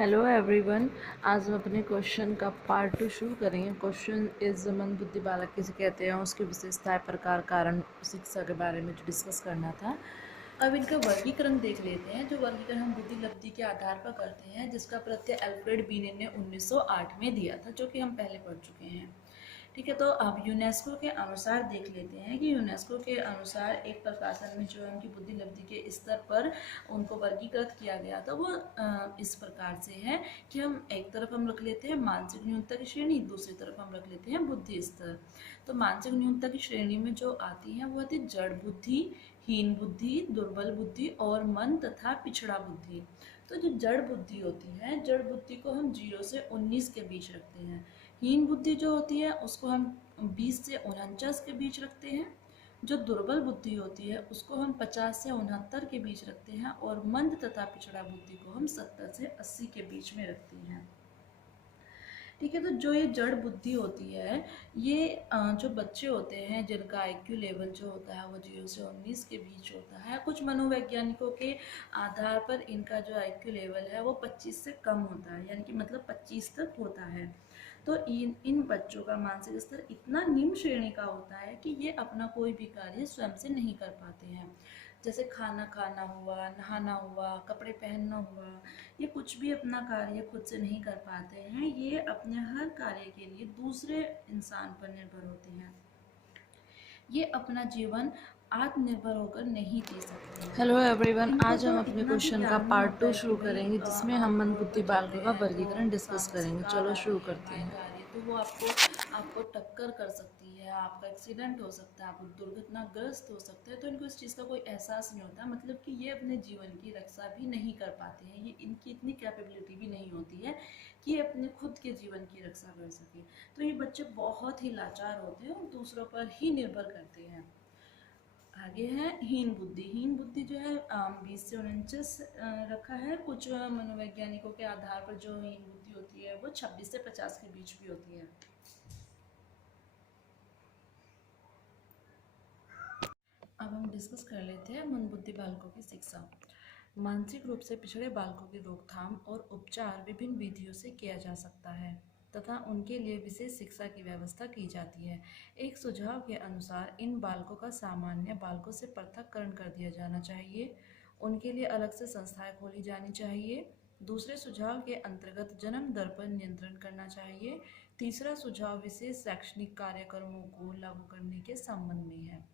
Hello everyone. आज हम अपने क्वेश्चन का पार्ट 2 शुरू करेंगे। क्वेश्चन इज मंद बुद्धि बालक किसे कहते हैं, उसकी विशेषताएं, प्रकार, कारण, शिक्षा के बारे में जो डिस्कस करना था। अब इनका वर्गीकरण देख लेते हैं। जो वर्गीकरण हम बुद्धि लब्धि के आधार पर करते हैं, जिसका प्रत्यय अल्फ्रेड बीने ने 1908 में दिया था, जो कि हम पहले पढ़ चुके हैं। ठीक है, तो अब यूनेस्को के अनुसार देख लेते हैं कि यूनेस्को के अनुसार एक प्रकाशन में जो है उनकी बुद्धि लब्धि के स्तर पर उनको वर्गीकृत किया गया था, वो इस प्रकार से है कि हम एक तरफ हम रख लेते हैं मानसिक न्यूनता की श्रेणी, दूसरी तरफ हम रख लेते हैं बुद्धि स्तर। तो मानसिक न्यूनता की श्रेणी में जो आती है वो आती है जड़ बुद्धि, हीन बुद्धि, दुर्बल बुद्धि और मन तथा पिछड़ा बुद्धि। तो जो जड़ बुद्धि होती है, जड़ बुद्धि को हम 0 से 19 के बीच रखते हैं। हीन बुद्धि जो होती है उसको हम 20 से 49 के बीच रखते हैं। जो दुर्बल बुद्धि होती है उसको हम 50 से 69 के बीच रखते हैं, और मंद तथा पिछड़ा बुद्धि को हम 70 से 80 के बीच में रखते हैं। ठीक है, तो जो ये जड़ बुद्धि होती है, ये जो बच्चे होते हैं जिनका आईक्यू लेवल जो होता है वो 0 से 19 के बीच होता है। कुछ मनोवैज्ञानिकों के आधार पर इनका जो आईक्यू लेवल है वो 25 से कम होता है, यानी कि मतलब 25 तक होता है। तो इन बच्चों का मानसिक स्तर इतना निम्न श्रेणी का होता है कि ये अपना कोई भी कार्य स्वयं से नहीं कर पाते हैं। जैसे खाना खाना हुआ, नहाना हुआ, कपड़े पहनना हुआ, ये कुछ भी अपना कार्य खुद से नहीं कर पाते हैं। ये अपने हर कार्य के लिए दूसरे इंसान पर निर्भर होते हैं। ये अपना जीवन आत्मनिर्भर होकर नहीं जी सकते। हेलो एवरीवन, आज हम अपने क्वेश्चन का पार्ट 2 शुरू करेंगे, जिसमें हम मंद बुद्धि बालकों का वर्गीकरण डिस्कस करेंगे। चलो शुरू करते हैं। तो वो आपको टक्कर कर सकती है, आपका एक्सीडेंट हो सकता है, आप दुर्घटनाग्रस्त हो सकते हैं। तो इनको इस चीज़ का कोई एहसास नहीं होता, मतलब कि ये अपने जीवन की रक्षा भी नहीं कर पाते हैं। ये इनकी इतनी कैपेबिलिटी भी नहीं होती है कि ये अपने खुद के जीवन की रक्षा कर सके। तो ये बच्चे बहुत ही लाचार होते हैं और दूसरों पर ही निर्भर करते हैं। आगे है हीन बुद्धि। हीन बुद्धि जो है 20 से 49 रखा है। कुछ मनोवैज्ञानिकों के आधार पर जो हीन बुद्धि होती है वो 26 से 50 के बीच भी होती है। अब हम डिस्कस कर लेते हैं मंद बुद्धि बालकों की शिक्षा। मानसिक रूप से पिछड़े बालकों की रोकथाम और उपचार विभिन्न विधियों से किया जा सकता है तथा उनके लिए विशेष शिक्षा की व्यवस्था की जाती है। एक सुझाव के अनुसार इन बालकों का सामान्य बालकों से पृथक्करण कर दिया जाना चाहिए। उनके लिए अलग से संस्थाएं खोली जानी चाहिए। दूसरे सुझाव के अंतर्गत जन्म दर पर नियंत्रण करना चाहिए। तीसरा सुझाव विशेष शैक्षणिक कार्यक्रमों को लागू करने के संबंध में है।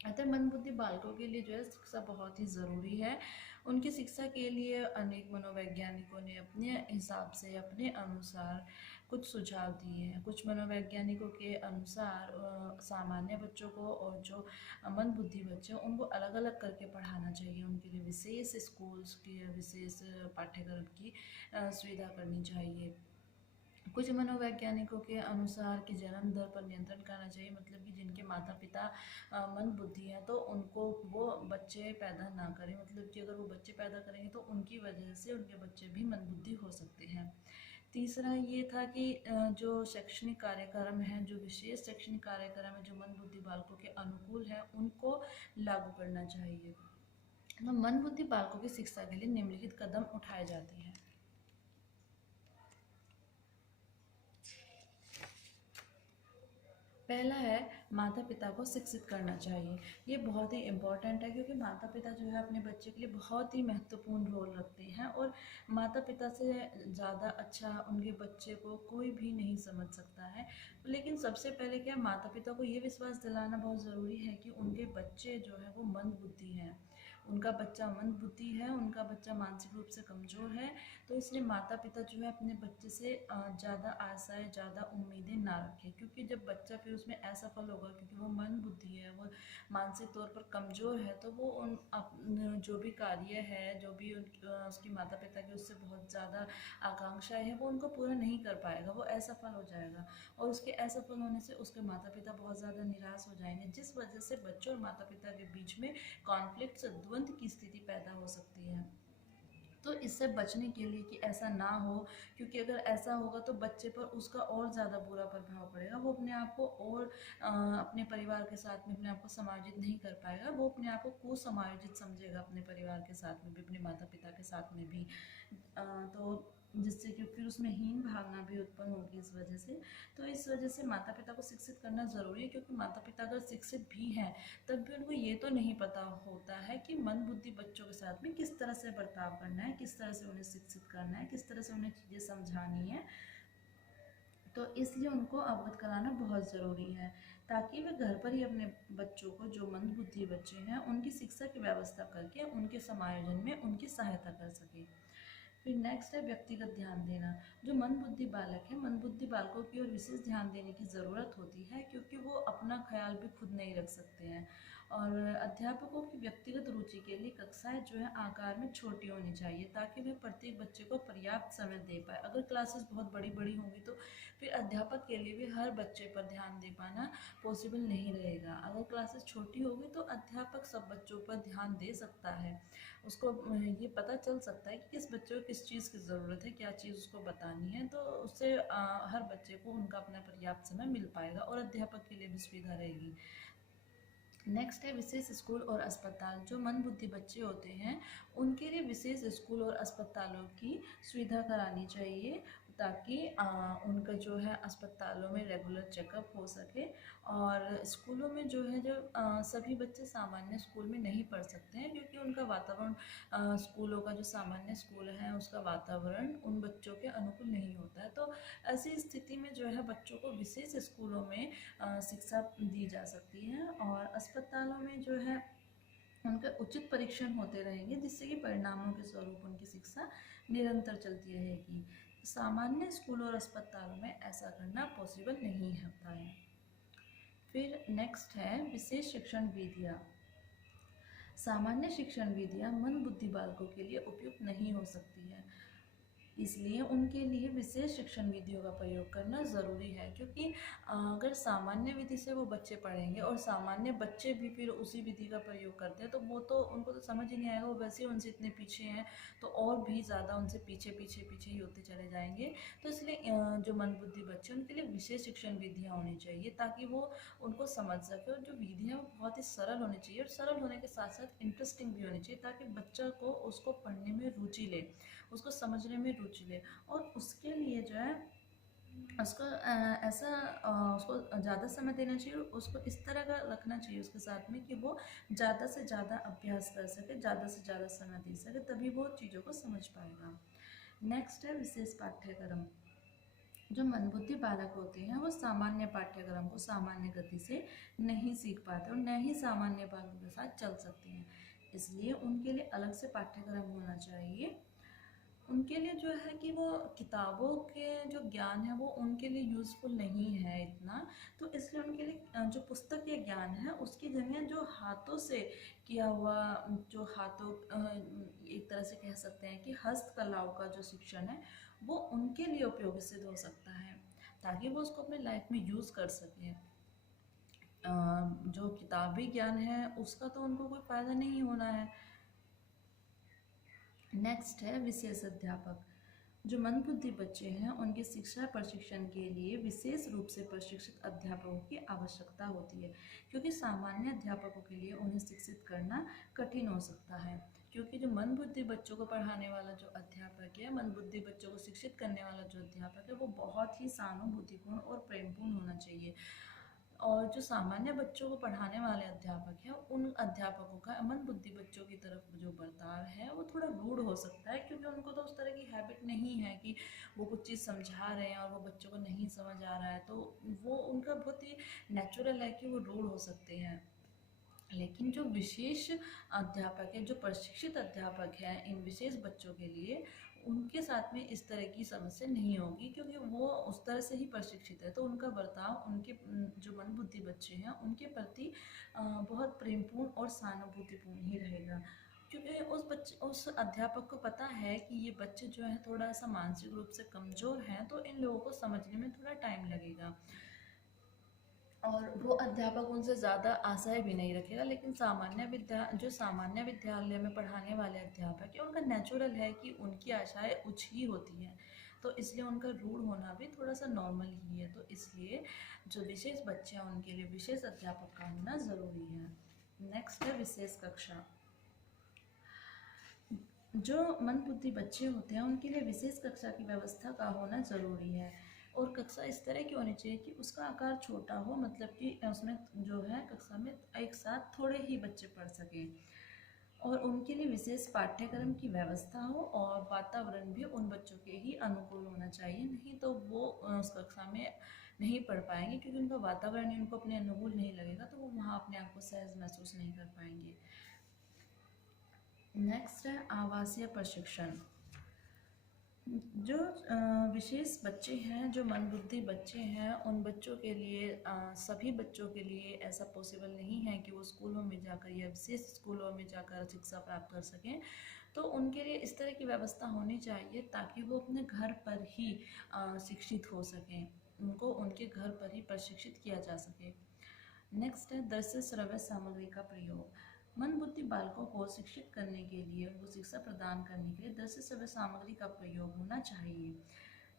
अतः मंद बुद्धि बालकों के लिए जो है शिक्षा बहुत ही ज़रूरी है। उनकी शिक्षा के लिए अनेक मनोवैज्ञानिकों ने अपने हिसाब से, अपने अनुसार कुछ सुझाव दिए हैं। कुछ मनोवैज्ञानिकों के अनुसार सामान्य बच्चों को और जो मंद बुद्धि बच्चे हैं उनको अलग अलग करके पढ़ाना चाहिए। उनके लिए विशेष स्कूल्स की, विशेष पाठ्यक्रम की सुविधा करनी चाहिए। कुछ मनोवैज्ञानिकों के अनुसार कि जन्म दर पर नियंत्रण करना चाहिए, मतलब कि जिनके माता पिता मंद बुद्धि है तो उनको वो बच्चे पैदा ना करें, मतलब कि अगर वो बच्चे पैदा करेंगे तो उनकी वजह से उनके बच्चे भी मंद बुद्धि हो सकते हैं। तीसरा ये था कि जो शैक्षणिक कार्यक्रम है, जो विशेष शैक्षणिक कार्यक्रम है जो मंद बुद्धि बालकों के अनुकूल है, उनको लागू करना चाहिए। तो मंद बुद्धि बालकों की शिक्षा के लिए निम्नलिखित कदम उठाए जाते हैं। पहला है माता पिता को शिक्षित करना चाहिए। ये बहुत ही इम्पोर्टेंट है, क्योंकि माता पिता जो है अपने बच्चे के लिए बहुत ही महत्वपूर्ण रोल रखते हैं, और माता पिता से ज़्यादा अच्छा उनके बच्चे को कोई भी नहीं समझ सकता है। लेकिन सबसे पहले क्या, माता पिता को ये विश्वास दिलाना बहुत ज़रूरी है कि उनके बच्चे जो है वो मंद बुद्धि हैं, उनका बच्चा मंद बुद्धि है, उनका बच्चा मानसिक रूप से कमज़ोर है। तो इसलिए माता पिता जो है अपने बच्चे से ज़्यादा आशाएं, ज़्यादा उम्मीदें ना रखें, क्योंकि जब बच्चा फिर उसमें असफल होगा, क्योंकि वो मंद बुद्धि है, वो मानसिक तौर पर कमज़ोर है, तो वो जो भी कार्य है, जो भी उसकी माता पिता की उससे बहुत ज़्यादा आकांक्षाएं हैं, वो उनको पूरा नहीं कर पाएगा, वो असफल हो जाएगा। और उसके असफल होने से उसके माता पिता बहुत ज़्यादा निराश हो जाएंगे, जिस वजह से बच्चों और माता पिता के बीच में कॉन्फ्लिक्ट, द्वंद्व की स्थिति पैदा हो सकती है। तो इससे बचने के लिए कि ऐसा ना हो, क्योंकि अगर ऐसा होगा तो बच्चे पर उसका और ज़्यादा बुरा प्रभाव पड़ेगा। वो अपने आप को और अपने परिवार के साथ में अपने आप को समायोजित नहीं कर पाएगा, वो अपने आप को कुसमायोजित समझेगा, अपने परिवार के साथ में भी, अपने माता पिता के साथ में भी। तो जिससे कि फिर उसमें हीन भावना भी उत्पन्न होगी इस वजह से। तो इस वजह से माता पिता को शिक्षित करना ज़रूरी है, क्योंकि माता पिता अगर शिक्षित भी हैं तब भी उनको ये तो नहीं पता होता है कि मंद बुद्धि बच्चों के साथ में किस तरह से बर्ताव करना है, किस तरह से उन्हें शिक्षित करना है, किस तरह से उन्हें चीज़ें समझानी है। तो इसलिए उनको अवगत कराना बहुत ज़रूरी है, ताकि वे घर पर ही अपने बच्चों को, जो मंद बुद्धि बच्चे हैं, उनकी शिक्षा की व्यवस्था करके उनके समायोजन में उनकी सहायता कर सके। फिर नेक्स्ट है व्यक्तिगत ध्यान देना। जो मंद बुद्धि बालक है, मंद बुद्धि बालकों की ओर विशेष ध्यान देने की ज़रूरत होती है, क्योंकि वो अपना ख्याल भी खुद नहीं रख सकते हैं। और अध्यापकों की व्यक्तिगत रुचि के लिए कक्षाएं जो है आकार में छोटी होनी चाहिए, ताकि वह प्रत्येक बच्चे को पर्याप्त समय दे पाए। अगर क्लासेस बहुत बड़ी बड़ी होंगी तो फिर अध्यापक के लिए भी हर बच्चे पर ध्यान दे पाना पॉसिबल नहीं रहेगा। अगर क्लासेस छोटी होगी तो अध्यापक सब बच्चों पर ध्यान दे सकता है, उसको ये पता चल सकता है कि किस बच्चे को किस चीज़ की ज़रूरत है, क्या चीज़ उसको बतानी है, तो उससे हर बच्चे को उनका अपना पर्याप्त समय मिल पाएगा और अध्यापक के लिए भी सुविधा रहेगी। नेक्स्ट है विशेष स्कूल और अस्पताल। जो मंद बुद्धि बच्चे होते हैं उनके लिए विशेष स्कूल और अस्पतालों की सुविधा करानी चाहिए, ताकि उनका जो है अस्पतालों में रेगुलर चेकअप हो सके। और स्कूलों में जो है, जो सभी बच्चे सामान्य स्कूल में नहीं पढ़ सकते हैं, क्योंकि उनका वातावरण, स्कूलों का जो सामान्य स्कूल है उसका वातावरण उन बच्चों के अनुकूल नहीं होता है। तो ऐसी स्थिति में जो है बच्चों को विशेष स्कूलों में शिक्षा दी जा सकती है, और अस्पतालों में जो है उनके उचित परीक्षण होते रहेंगे, जिससे कि परिणामों के स्वरूप उनकी शिक्षा निरंतर चलती रहेगी। सामान्य स्कूलों और अस्पतालों में ऐसा करना पॉसिबल नहीं होता है। फिर नेक्स्ट है विशेष शिक्षण विधियाँ। सामान्य शिक्षण विधियाँ मंद बुद्धि बालकों के लिए उपयुक्त नहीं हो सकती है, इसलिए उनके लिए विशेष शिक्षण विधियों का प्रयोग करना ज़रूरी है। क्योंकि अगर सामान्य विधि से वो बच्चे पढ़ेंगे और सामान्य बच्चे भी फिर उसी विधि का प्रयोग करते हैं, तो वो तो उनको तो समझ ही नहीं आएगा, वो वैसे ही उनसे इतने पीछे हैं तो और भी ज़्यादा उनसे पीछे पीछे पीछे ही होते चले जाएंगे। तो इसलिए जो मंदबुद्धि बच्चे हैं उनके लिए विशेष शिक्षण विधियाँ होनी चाहिए, ताकि वो उनको समझ सके। और जो विधियाँ वो बहुत ही सरल होनी चाहिए, और सरल होने के साथ साथ इंटरेस्टिंग भी होनी चाहिए, ताकि बच्चा को उसको पढ़ने में रुचि ले, उसको समझने में रुचि ले। और उसके लिए जो है उसको ऐसा उसको ज़्यादा समय देना चाहिए, उसको इस तरह का रखना चाहिए उसके साथ में कि वो ज़्यादा से ज़्यादा अभ्यास कर सके, ज़्यादा से ज़्यादा समय दे सके, तभी वो चीज़ों को समझ पाएगा। नेक्स्ट है विशेष पाठ्यक्रम। जो मंदबुद्धि बालक होते हैं वो सामान्य पाठ्यक्रम को सामान्य गति से नहीं सीख पाते और न ही सामान्य बालकों के साथ चल सकते हैं, इसलिए उनके लिए अलग से पाठ्यक्रम होना चाहिए। उनके लिए जो है कि वो किताबों के जो ज्ञान है वो उनके लिए यूज़फुल नहीं है इतना, तो इसलिए उनके लिए जो पुस्तक के ज्ञान है उसकी जगह जो हाथों से किया हुआ, जो हाथों एक तरह से कह सकते हैं कि हस्तकलाओं का जो शिक्षण है वो उनके लिए उपयोगी सिद्ध हो सकता है, ताकि वो उसको अपने लाइफ में यूज़ कर सकें। जो किताबी ज्ञान है उसका तो उनको कोई फ़ायदा नहीं होना है। नेक्स्ट है विशेष अध्यापक। जो मंदबुद्धि बच्चे हैं उनके शिक्षा प्रशिक्षण के लिए विशेष रूप से प्रशिक्षित अध्यापकों की आवश्यकता होती है, क्योंकि सामान्य अध्यापकों के लिए उन्हें शिक्षित करना कठिन हो सकता है। क्योंकि जो मंदबुद्धि बच्चों को पढ़ाने वाला जो अध्यापक है, मंदबुद्धि बच्चों को शिक्षित करने वाला जो अध्यापक है, वो बहुत ही सहानुभूतिपूर्ण और प्रेमपूर्ण होना चाहिए। और जो सामान्य बच्चों को पढ़ाने वाले अध्यापक हैं उन अध्यापकों का मंदबुद्धि बच्चों की तरफ जो बर्ताव है वो थोड़ा रूड हो सकता है, क्योंकि उनको तो उस तरह की हैबिट नहीं है कि वो कुछ चीज़ समझा रहे हैं और वो बच्चों को नहीं समझ आ रहा है, तो वो उनका बहुत ही नेचुरल है कि वो रूड हो सकते हैं। लेकिन जो विशेष अध्यापक है, जो प्रशिक्षित अध्यापक है इन विशेष बच्चों के लिए, उनके साथ में इस तरह की समस्या नहीं होगी, क्योंकि वो उस तरह से ही प्रशिक्षित है, तो उनका बर्ताव उनके जो मंदबुद्धि बच्चे हैं उनके प्रति बहुत प्रेमपूर्ण और सहानुभूतिपूर्ण ही रहेगा। क्योंकि उस अध्यापक को पता है कि ये बच्चे जो हैं थोड़ा सा मानसिक रूप से कमज़ोर हैं, तो इन लोगों को समझने में थोड़ा टाइम लगेगा, और वो अध्यापक उनसे ज़्यादा आशाएं भी नहीं रखेगा। लेकिन जो सामान्य विद्यालय में पढ़ाने वाले अध्यापक है उनका नेचुरल है कि उनकी आशाएं उच्च ही होती हैं, तो इसलिए उनका रूढ़ होना भी थोड़ा सा नॉर्मल ही है। तो इसलिए जो विशेष बच्चे हैं उनके लिए विशेष अध्यापक का होना ज़रूरी है। नेक्स्ट है विशेष कक्षा। जो मंदबुद्धि बच्चे होते हैं उनके लिए विशेष कक्षा की व्यवस्था का होना ज़रूरी है। और कक्षा इस तरह की होनी चाहिए कि उसका आकार छोटा हो, मतलब कि उसमें जो है कक्षा में एक साथ थोड़े ही बच्चे पढ़ सकें, और उनके लिए विशेष पाठ्यक्रम की व्यवस्था हो, और वातावरण भी उन बच्चों के ही अनुकूल होना चाहिए, नहीं तो वो उस कक्षा में नहीं पढ़ पाएंगे, क्योंकि उनका वातावरण ही उनको अपने अनुकूल नहीं लगेगा, तो वो वहाँ अपने आप को सहज महसूस नहीं कर पाएंगे। नेक्स्ट है आवासीय प्रशिक्षण। जो विशेष बच्चे हैं, जो मंदबुद्धि बच्चे हैं, उन बच्चों के लिए सभी बच्चों के लिए ऐसा पॉसिबल नहीं है कि वो स्कूलों में जाकर या विशेष स्कूलों में जाकर शिक्षा प्राप्त कर सकें। तो उनके लिए इस तरह की व्यवस्था होनी चाहिए ताकि वो अपने घर पर ही शिक्षित हो सकें, उनको उनके घर पर ही प्रशिक्षित किया जा सके। नेक्स्ट है दृश्य श्रव्य सामग्री का प्रयोग। मंदबुद्धि बालकों को शिक्षित करने के लिए, उनको शिक्षा प्रदान करने के लिए दृश्य श्रव्य सामग्री का प्रयोग होना चाहिए।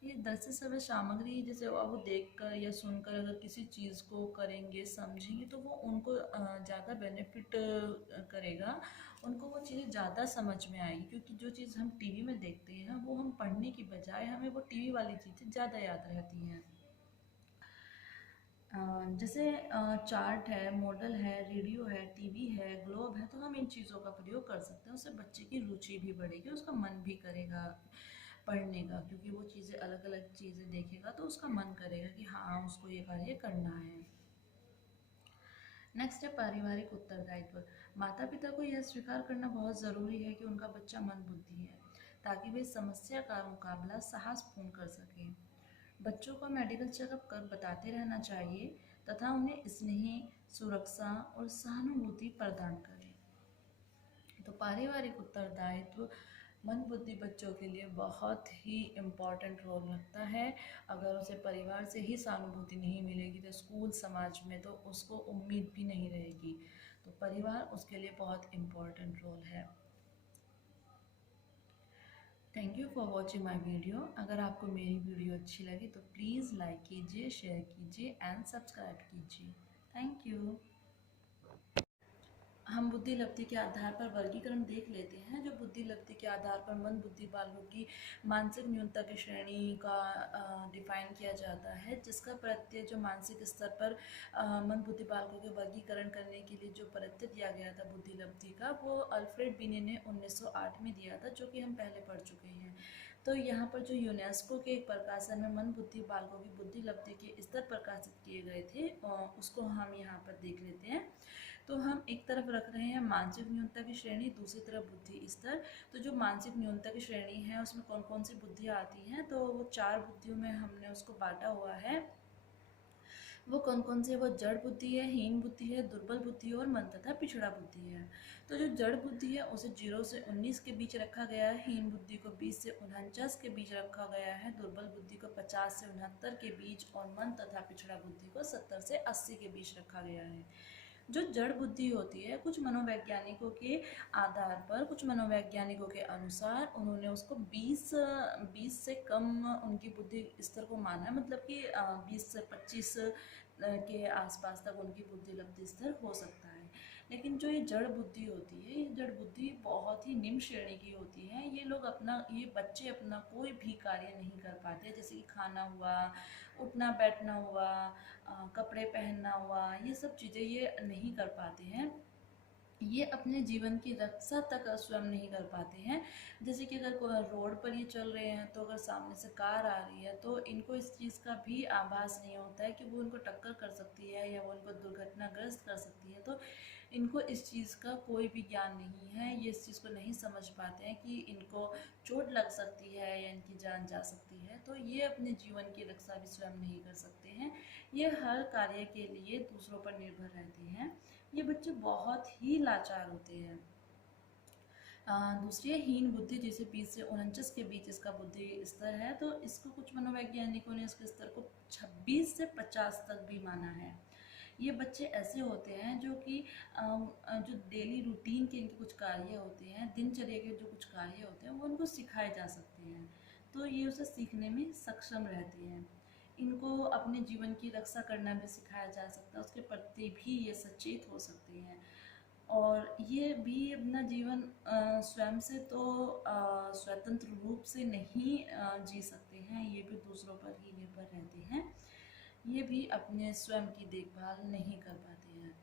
ये दृश्य श्रव्य सामग्री जैसे वो देखकर या सुनकर अगर किसी चीज़ को करेंगे, समझेंगे, तो वो उनको ज़्यादा बेनिफिट करेगा, उनको वो चीज़ें ज़्यादा समझ में आएगी, क्योंकि जो चीज़ हम टीवी में देखते हैं ना, वो हम पढ़ने की बजाय हमें वो टीवी वाली चीज़ें ज़्यादा याद रहती हैं। जैसे चार्ट है, मॉडल है, रेडियो है, टीवी है, ग्लोब है, तो हम इन चीज़ों का प्रयोग कर सकते हैं। उससे बच्चे की रुचि भी बढ़ेगी, उसका मन भी करेगा पढ़ने का, क्योंकि वो चीज़ें अलग अलग चीज़ें देखेगा तो उसका मन करेगा कि हाँ उसको ये कार्य करना है। नेक्स्ट है पारिवारिक उत्तरदायित्व। माता पिता को यह स्वीकार करना बहुत ज़रूरी है कि उनका बच्चा मंदबुद्धि है, ताकि वे समस्या का मुकाबला साहसपूर्ण कर सकें। बच्चों को मेडिकल चेकअप कर बताते रहना चाहिए तथा उन्हें स्नेह, सुरक्षा और सहानुभूति प्रदान करें। तो पारिवारिक उत्तरदायित्व मंदबुद्धि बच्चों के लिए बहुत ही इम्पॉर्टेंट रोल रखता है। अगर उसे परिवार से ही सहानुभूति नहीं मिलेगी तो स्कूल, समाज में तो उसको उम्मीद भी नहीं रहेगी। तो परिवार उसके लिए बहुत इम्पॉर्टेंट रोल है। Thank you for watching my video. अगर आपको मेरी वीडियो अच्छी लगी तो प्लीज़ लाइक कीजिए, शेयर कीजिए एंड सब्सक्राइब कीजिए। Thank you. हम बुद्धि लब्धि के आधार पर वर्गीकरण देख लेते हैं। जो बुद्धि लब्धि के आधार पर मंद बुद्धि बालों की मानसिक न्यूनता की श्रेणी का डिफाइन किया जाता है, जिसका प्रत्यय जो मानसिक स्तर पर मंद बुद्धि बालकों के वर्गीकरण करने के लिए जो प्रत्यय दिया गया था बुद्धि लब्धि का, वो अल्फ्रेड बिने ने 1908 में दिया था, जो कि हम पहले पढ़ चुके हैं। तो यहाँ पर जो यूनेस्को के एक प्रकाशन में मंद बुद्धि बालकों की बुद्धि लब्धि के स्तर प्रकाशित किए गए थे, उसको हम यहाँ पर देख लेते हैं। तो हम एक तरफ रख रहे हैं मानसिक न्यूनता की श्रेणी, दूसरी तरफ बुद्धि स्तर। तो जो मानसिक न्यूनता की श्रेणी है उसमें कौन कौन सी बुद्धियाँ आती हैं, तो वो 4 बुद्धियों में हमने उसको बांटा हुआ है। वो कौन कौन से, वो जड़ बुद्धि है, हीन बुद्धि है, दुर्बल बुद्धि है और मन तथा पिछड़ा बुद्धि है। तो जो जड़ बुद्धि है उसे 0 से 19 के बीच रखा गया है, हीन बुद्धि को 20 से 49 के बीच रखा गया है, दुर्बल बुद्धि को 50 से 69 के बीच और मन तथा पिछड़ा बुद्धि को 70 से 80 के बीच रखा गया है। जो जड़ बुद्धि होती है, कुछ मनोवैज्ञानिकों के आधार पर, कुछ मनोवैज्ञानिकों के अनुसार उन्होंने उसको 20 से कम उनकी बुद्धि स्तर को माना है, मतलब कि 20 से 25 के आसपास तक उनकी बुद्धि लब्धि स्तर हो सकता है। लेकिन जो ये जड़ बुद्धि होती है, ये जड़ बुद्धि बहुत ही निम्न श्रेणी की होती है। ये बच्चे अपना कोई भी कार्य नहीं कर पाते, जैसे कि खाना हुआ, उठना बैठना हुआ, कपड़े पहनना हुआ, ये सब चीज़ें ये नहीं कर पाते हैं। ये अपने जीवन की रक्षा तक स्वयं नहीं कर पाते हैं। जैसे कि अगर रोड पर ये चल रहे हैं तो अगर सामने से कार आ रही है तो इनको इस चीज़ का भी आभास नहीं होता है कि वो इनको टक्कर कर सकती है या वो इनको दुर्घटनाग्रस्त कर सकती है। तो इनको इस चीज़ का कोई भी ज्ञान नहीं है, ये इस चीज़ को नहीं समझ पाते हैं कि इनको चोट लग सकती है या इनकी जान जा सकती है। तो ये अपने जीवन की रक्षा भी स्वयं नहीं कर सकते हैं, ये हर कार्य के लिए दूसरों पर निर्भर रहते हैं। ये बच्चे बहुत ही लाचार होते हैं। दूसरी है हीन बुद्धि, जिसे 20 से 49 के बीच इसका बुद्धि स्तर है। तो इसको कुछ मनोवैज्ञानिकों ने इसके स्तर को 26 से 50 तक भी माना है। ये बच्चे ऐसे होते हैं जो कि जो डेली रूटीन के इनके कुछ कार्य होते हैं, दिनचर्या के जो कुछ कार्य होते हैं, वो उनको सिखाए जा सकते हैं, तो ये उसे सीखने में सक्षम रहते हैं। इनको अपने जीवन की रक्षा करना भी सिखाया जा सकता है, उसके प्रति भी ये सचेत हो सकते हैं। और ये भी अपना जीवन स्वयं से तो स्वतंत्र रूप से नहीं जी सकते हैं, ये भी दूसरों पर ही निर्भर रहते हैं। ये भी अपने स्वयं की देखभाल नहीं कर पाते हैं।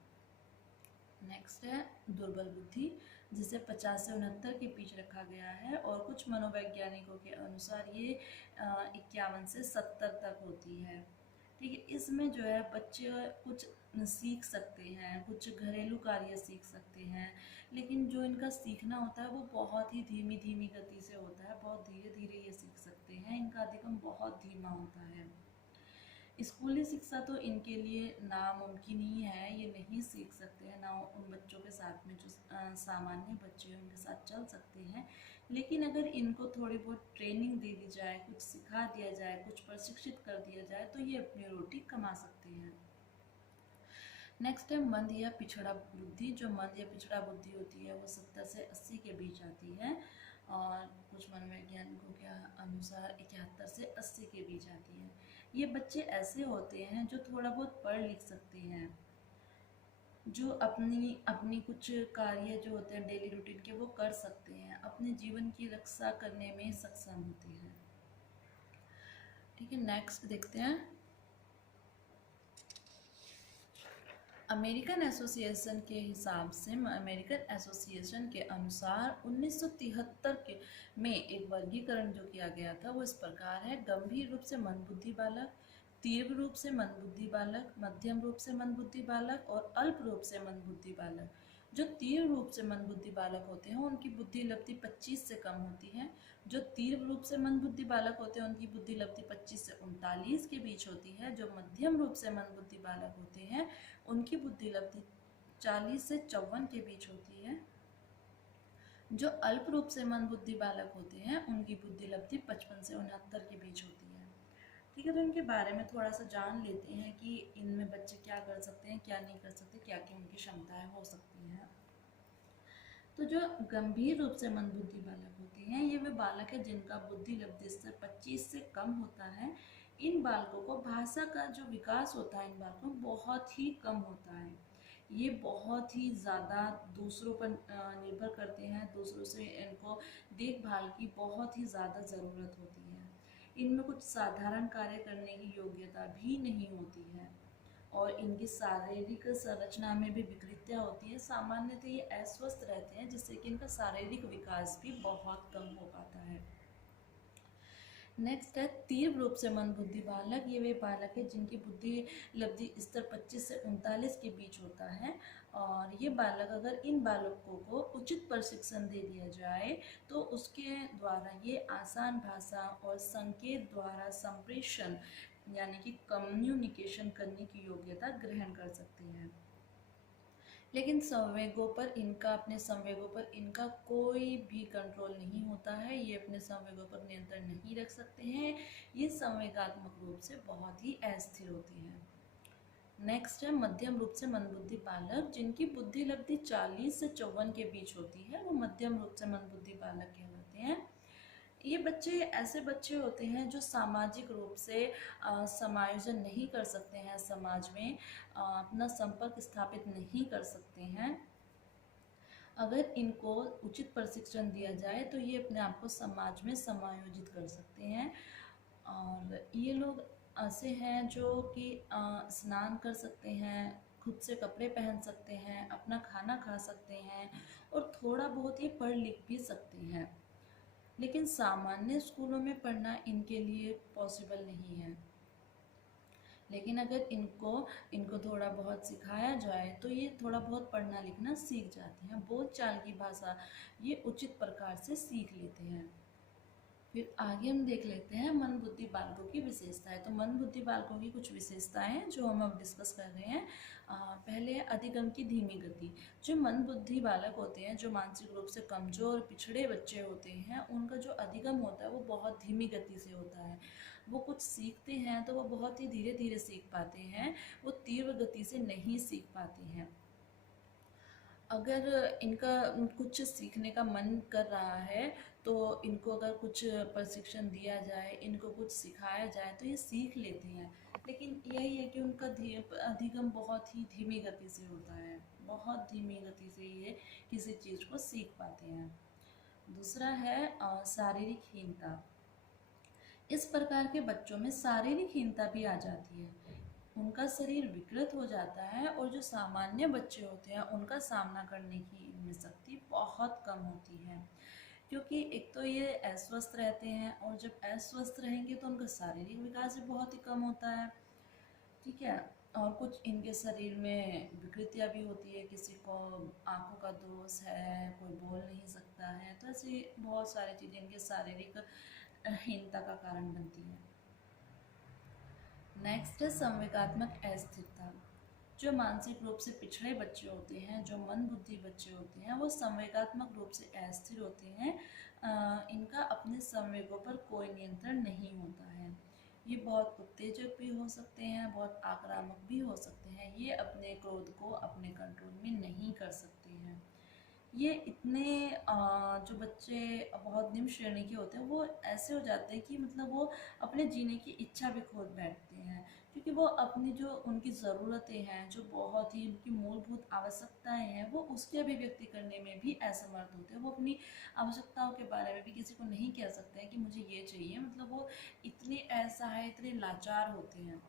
नेक्स्ट है दुर्बल बुद्धि, जिसे 50 से 69 के बीच रखा गया है और कुछ मनोवैज्ञानिकों के अनुसार ये 51 से 70 तक होती है। ठीक है, इसमें जो है बच्चे कुछ सीख सकते हैं, कुछ घरेलू कार्य सीख सकते हैं, लेकिन जो इनका सीखना होता है वो बहुत ही धीमी धीमी गति से होता है, बहुत धीरे धीरे ये सीख सकते हैं, इनका अधिगम बहुत धीमा होता है। स्कूली शिक्षा तो इनके लिए नामुमकिन ही है, ये नहीं सीख सकते हैं, ना उन बच्चों के साथ में जो सामान्य बच्चे हैं उनके साथ चल सकते हैं। लेकिन अगर इनको थोड़ी बहुत ट्रेनिंग दे दी जाए, कुछ सिखा दिया जाए, कुछ प्रशिक्षित कर दिया जाए तो ये अपनी रोटी कमा सकते हैं। नेक्स्ट है मंद या पिछड़ा बुद्धि। जो मंद या पिछड़ा बुद्धि होती है वो 70 से 80 के बीच आती है और कुछ मनोवैज्ञानिकों के अनुसार 71 से 80 के बीच आती है। ये बच्चे ऐसे होते हैं जो थोड़ा बहुत पढ़ लिख सकते हैं, जो अपनी अपनी कुछ कार्य जो होते हैं डेली रूटीन के वो कर सकते हैं, अपने जीवन की रक्षा करने में सक्षम होते हैं। ठीक है, नेक्स्ट देखते हैं। अमेरिकन एसोसिएशन के हिसाब से, अमेरिकन एसोसिएशन के अनुसार 1973 के में एक वर्गीकरण जो किया गया था वो इस प्रकार है: गंभीर रूप से मंदबुद्धि बालक, तीव्र रूप से मंदबुद्धि बालक, मध्यम रूप से मंदबुद्धि बालक और अल्प रूप से मंदबुद्धि बालक। जो तीव्र रूप से मंदबुद्धि बालक होते हैं उनकी बुद्धि लब्धि 25 से कम होती है। जो तीव्र रूप से मंदबुद्धि बालक होते हैं उनकी बुद्धि लब्धि 25 से 39 के बीच होती है। जो मध्यम रूप से मंदबुद्धि बालक होते हैं उनकी बुद्धि लब्धि 40 से 54 के बीच होती है। जो अल्प रूप से मंदबुद्धि बालक होते हैं उनकी बुद्धि लब्धि 55 से 69 के बीच होती है। ठीक है, तो इनके बारे में थोड़ा सा जान लेते हैं कि इनमें बच्चे क्या कर सकते हैं, क्या नहीं कर सकते, क्या क्या उनकी क्षमताएं हो सकती हैं। तो जो गंभीर रूप से मंदबुद्धि बालक होते हैं ये वे बालक है जिनका बुद्धि लब्धि स्तर 25 से कम होता है। इन बालकों को भाषा का जो विकास होता है इन बालकों में बहुत ही कम होता है। ये बहुत ही ज़्यादा दूसरों पर निर्भर करते हैं, दूसरों से इनको देखभाल की बहुत ही ज़्यादा ज़रूरत होती है। इनमें कुछ साधारण कार्य करने की योग्यता भी नहीं होती है और इनकी शारीरिक संरचना में भी विकृतियाँ होती है। सामान्यतः ये अस्वस्थ रहते हैं जिससे कि इनका शारीरिक विकास भी बहुत कम हो पाता है। नेक्स्ट है तीव्र रूप से मंदबुद्धि बालक। ये वे बालक है जिनकी बुद्धि लब्धि स्तर 25 से 39 के बीच होता है और ये बालक, अगर इन बालकों को उचित प्रशिक्षण दे दिया जाए तो उसके द्वारा ये आसान भाषा और संकेत द्वारा संप्रेषण यानी कि कम्युनिकेशन करने की योग्यता ग्रहण कर सकते हैं। लेकिन अपने संवेगों पर इनका कोई भी कंट्रोल नहीं होता है, ये अपने संवेगों पर नियंत्रण नहीं रख सकते हैं, ये संवेगात्मक रूप से बहुत ही अस्थिर होते हैं। नेक्स्ट है मध्यम रूप से मंदबुद्धि बालक। जिनकी बुद्धि लब्धि 40 से 54 के बीच होती है वो मध्यम रूप से मंदबुद्धि बालक कहलाते हैं। ये बच्चे ऐसे बच्चे होते हैं जो सामाजिक रूप से समायोजन नहीं कर सकते हैं, समाज में अपना संपर्क स्थापित नहीं कर सकते हैं। अगर इनको उचित प्रशिक्षण दिया जाए तो ये अपने आप को समाज में समायोजित कर सकते हैं और ये लोग ऐसे हैं जो कि स्नान कर सकते हैं, खुद से कपड़े पहन सकते हैं, अपना खाना खा सकते हैं और थोड़ा बहुत ये पढ़ लिख भी सकते हैं। लेकिन सामान्य स्कूलों में पढ़ना इनके लिए पॉसिबल नहीं है। लेकिन अगर इनको थोड़ा बहुत सिखाया जाए तो ये थोड़ा बहुत पढ़ना लिखना सीख जाते हैं, बोलचाल की भाषा ये उचित प्रकार से सीख लेते हैं। फिर आगे हम देख लेते हैं मन बुद्धि बालकों की विशेषताएं। तो मन बुद्धि बालकों की कुछ विशेषताएं हैं जो हम अब डिस्कस कर रहे हैं। पहले अधिगम की धीमी गति। जो मन बुद्धि बालक होते हैं, जो मानसिक रूप से कमजोर पिछड़े बच्चे होते हैं, उनका जो अधिगम होता है वो बहुत धीमी गति से होता है। वो कुछ सीखते हैं तो वो बहुत ही धीरे धीरे सीख पाते हैं, वो तीव्र गति से नहीं सीख पाते हैं। अगर इनका कुछ सीखने का मन कर रहा है तो इनको अगर कुछ प्रशिक्षण दिया जाए, इनको कुछ सिखाया जाए तो ये सीख लेते हैं। लेकिन यही है कि उनका अधिगम बहुत ही धीमी गति से होता है, बहुत धीमी गति से ये किसी चीज़ को सीख पाते हैं। दूसरा है शारीरिक हीनता। इस प्रकार के बच्चों में शारीरिक हीनता भी आ जाती है, उनका शरीर विकृत हो जाता है और जो सामान्य बच्चे होते हैं उनका सामना करने की इनमें शक्ति बहुत कम होती है, क्योंकि एक तो ये अस्वस्थ रहते हैं और जब अस्वस्थ रहेंगे तो उनका शारीरिक विकास भी बहुत ही कम होता है। ठीक है। और कुछ इनके शरीर में विकृतियाँ भी होती है, किसी को आंखों का दोष है, कोई बोल नहीं सकता है, तो ऐसी बहुत सारी चीज़ें इनके शारीरिक हीनता का कारण बनती है। नेक्स्ट है संवेगात्मक अस्थिरता। जो मानसिक रूप से पिछड़े बच्चे होते हैं, जो मंद बुद्धि बच्चे होते हैं, वो संवेगात्मक रूप से अस्थिर होते हैं। इनका अपने संवेगों पर कोई नियंत्रण नहीं होता है। ये बहुत उत्तेजक भी हो सकते हैं, बहुत आक्रामक भी हो सकते हैं। ये अपने क्रोध को अपने कंट्रोल में नहीं कर सकते हैं। ये इतने जो बच्चे बहुत निम्न श्रेणी के होते हैं वो ऐसे हो जाते हैं कि मतलब वो अपने जीने की इच्छा भी खो बैठते हैं, क्योंकि वो अपनी जो उनकी ज़रूरतें हैं, जो बहुत ही उनकी मूलभूत आवश्यकताएं हैं, वो उसकी अभिव्यक्ति करने में भी असमर्थ होते हैं। वो अपनी आवश्यकताओं के बारे में भी किसी को नहीं कह सकते हैं कि मुझे ये चाहिए, मतलब वो इतने असहाय, इतने लाचार होते हैं।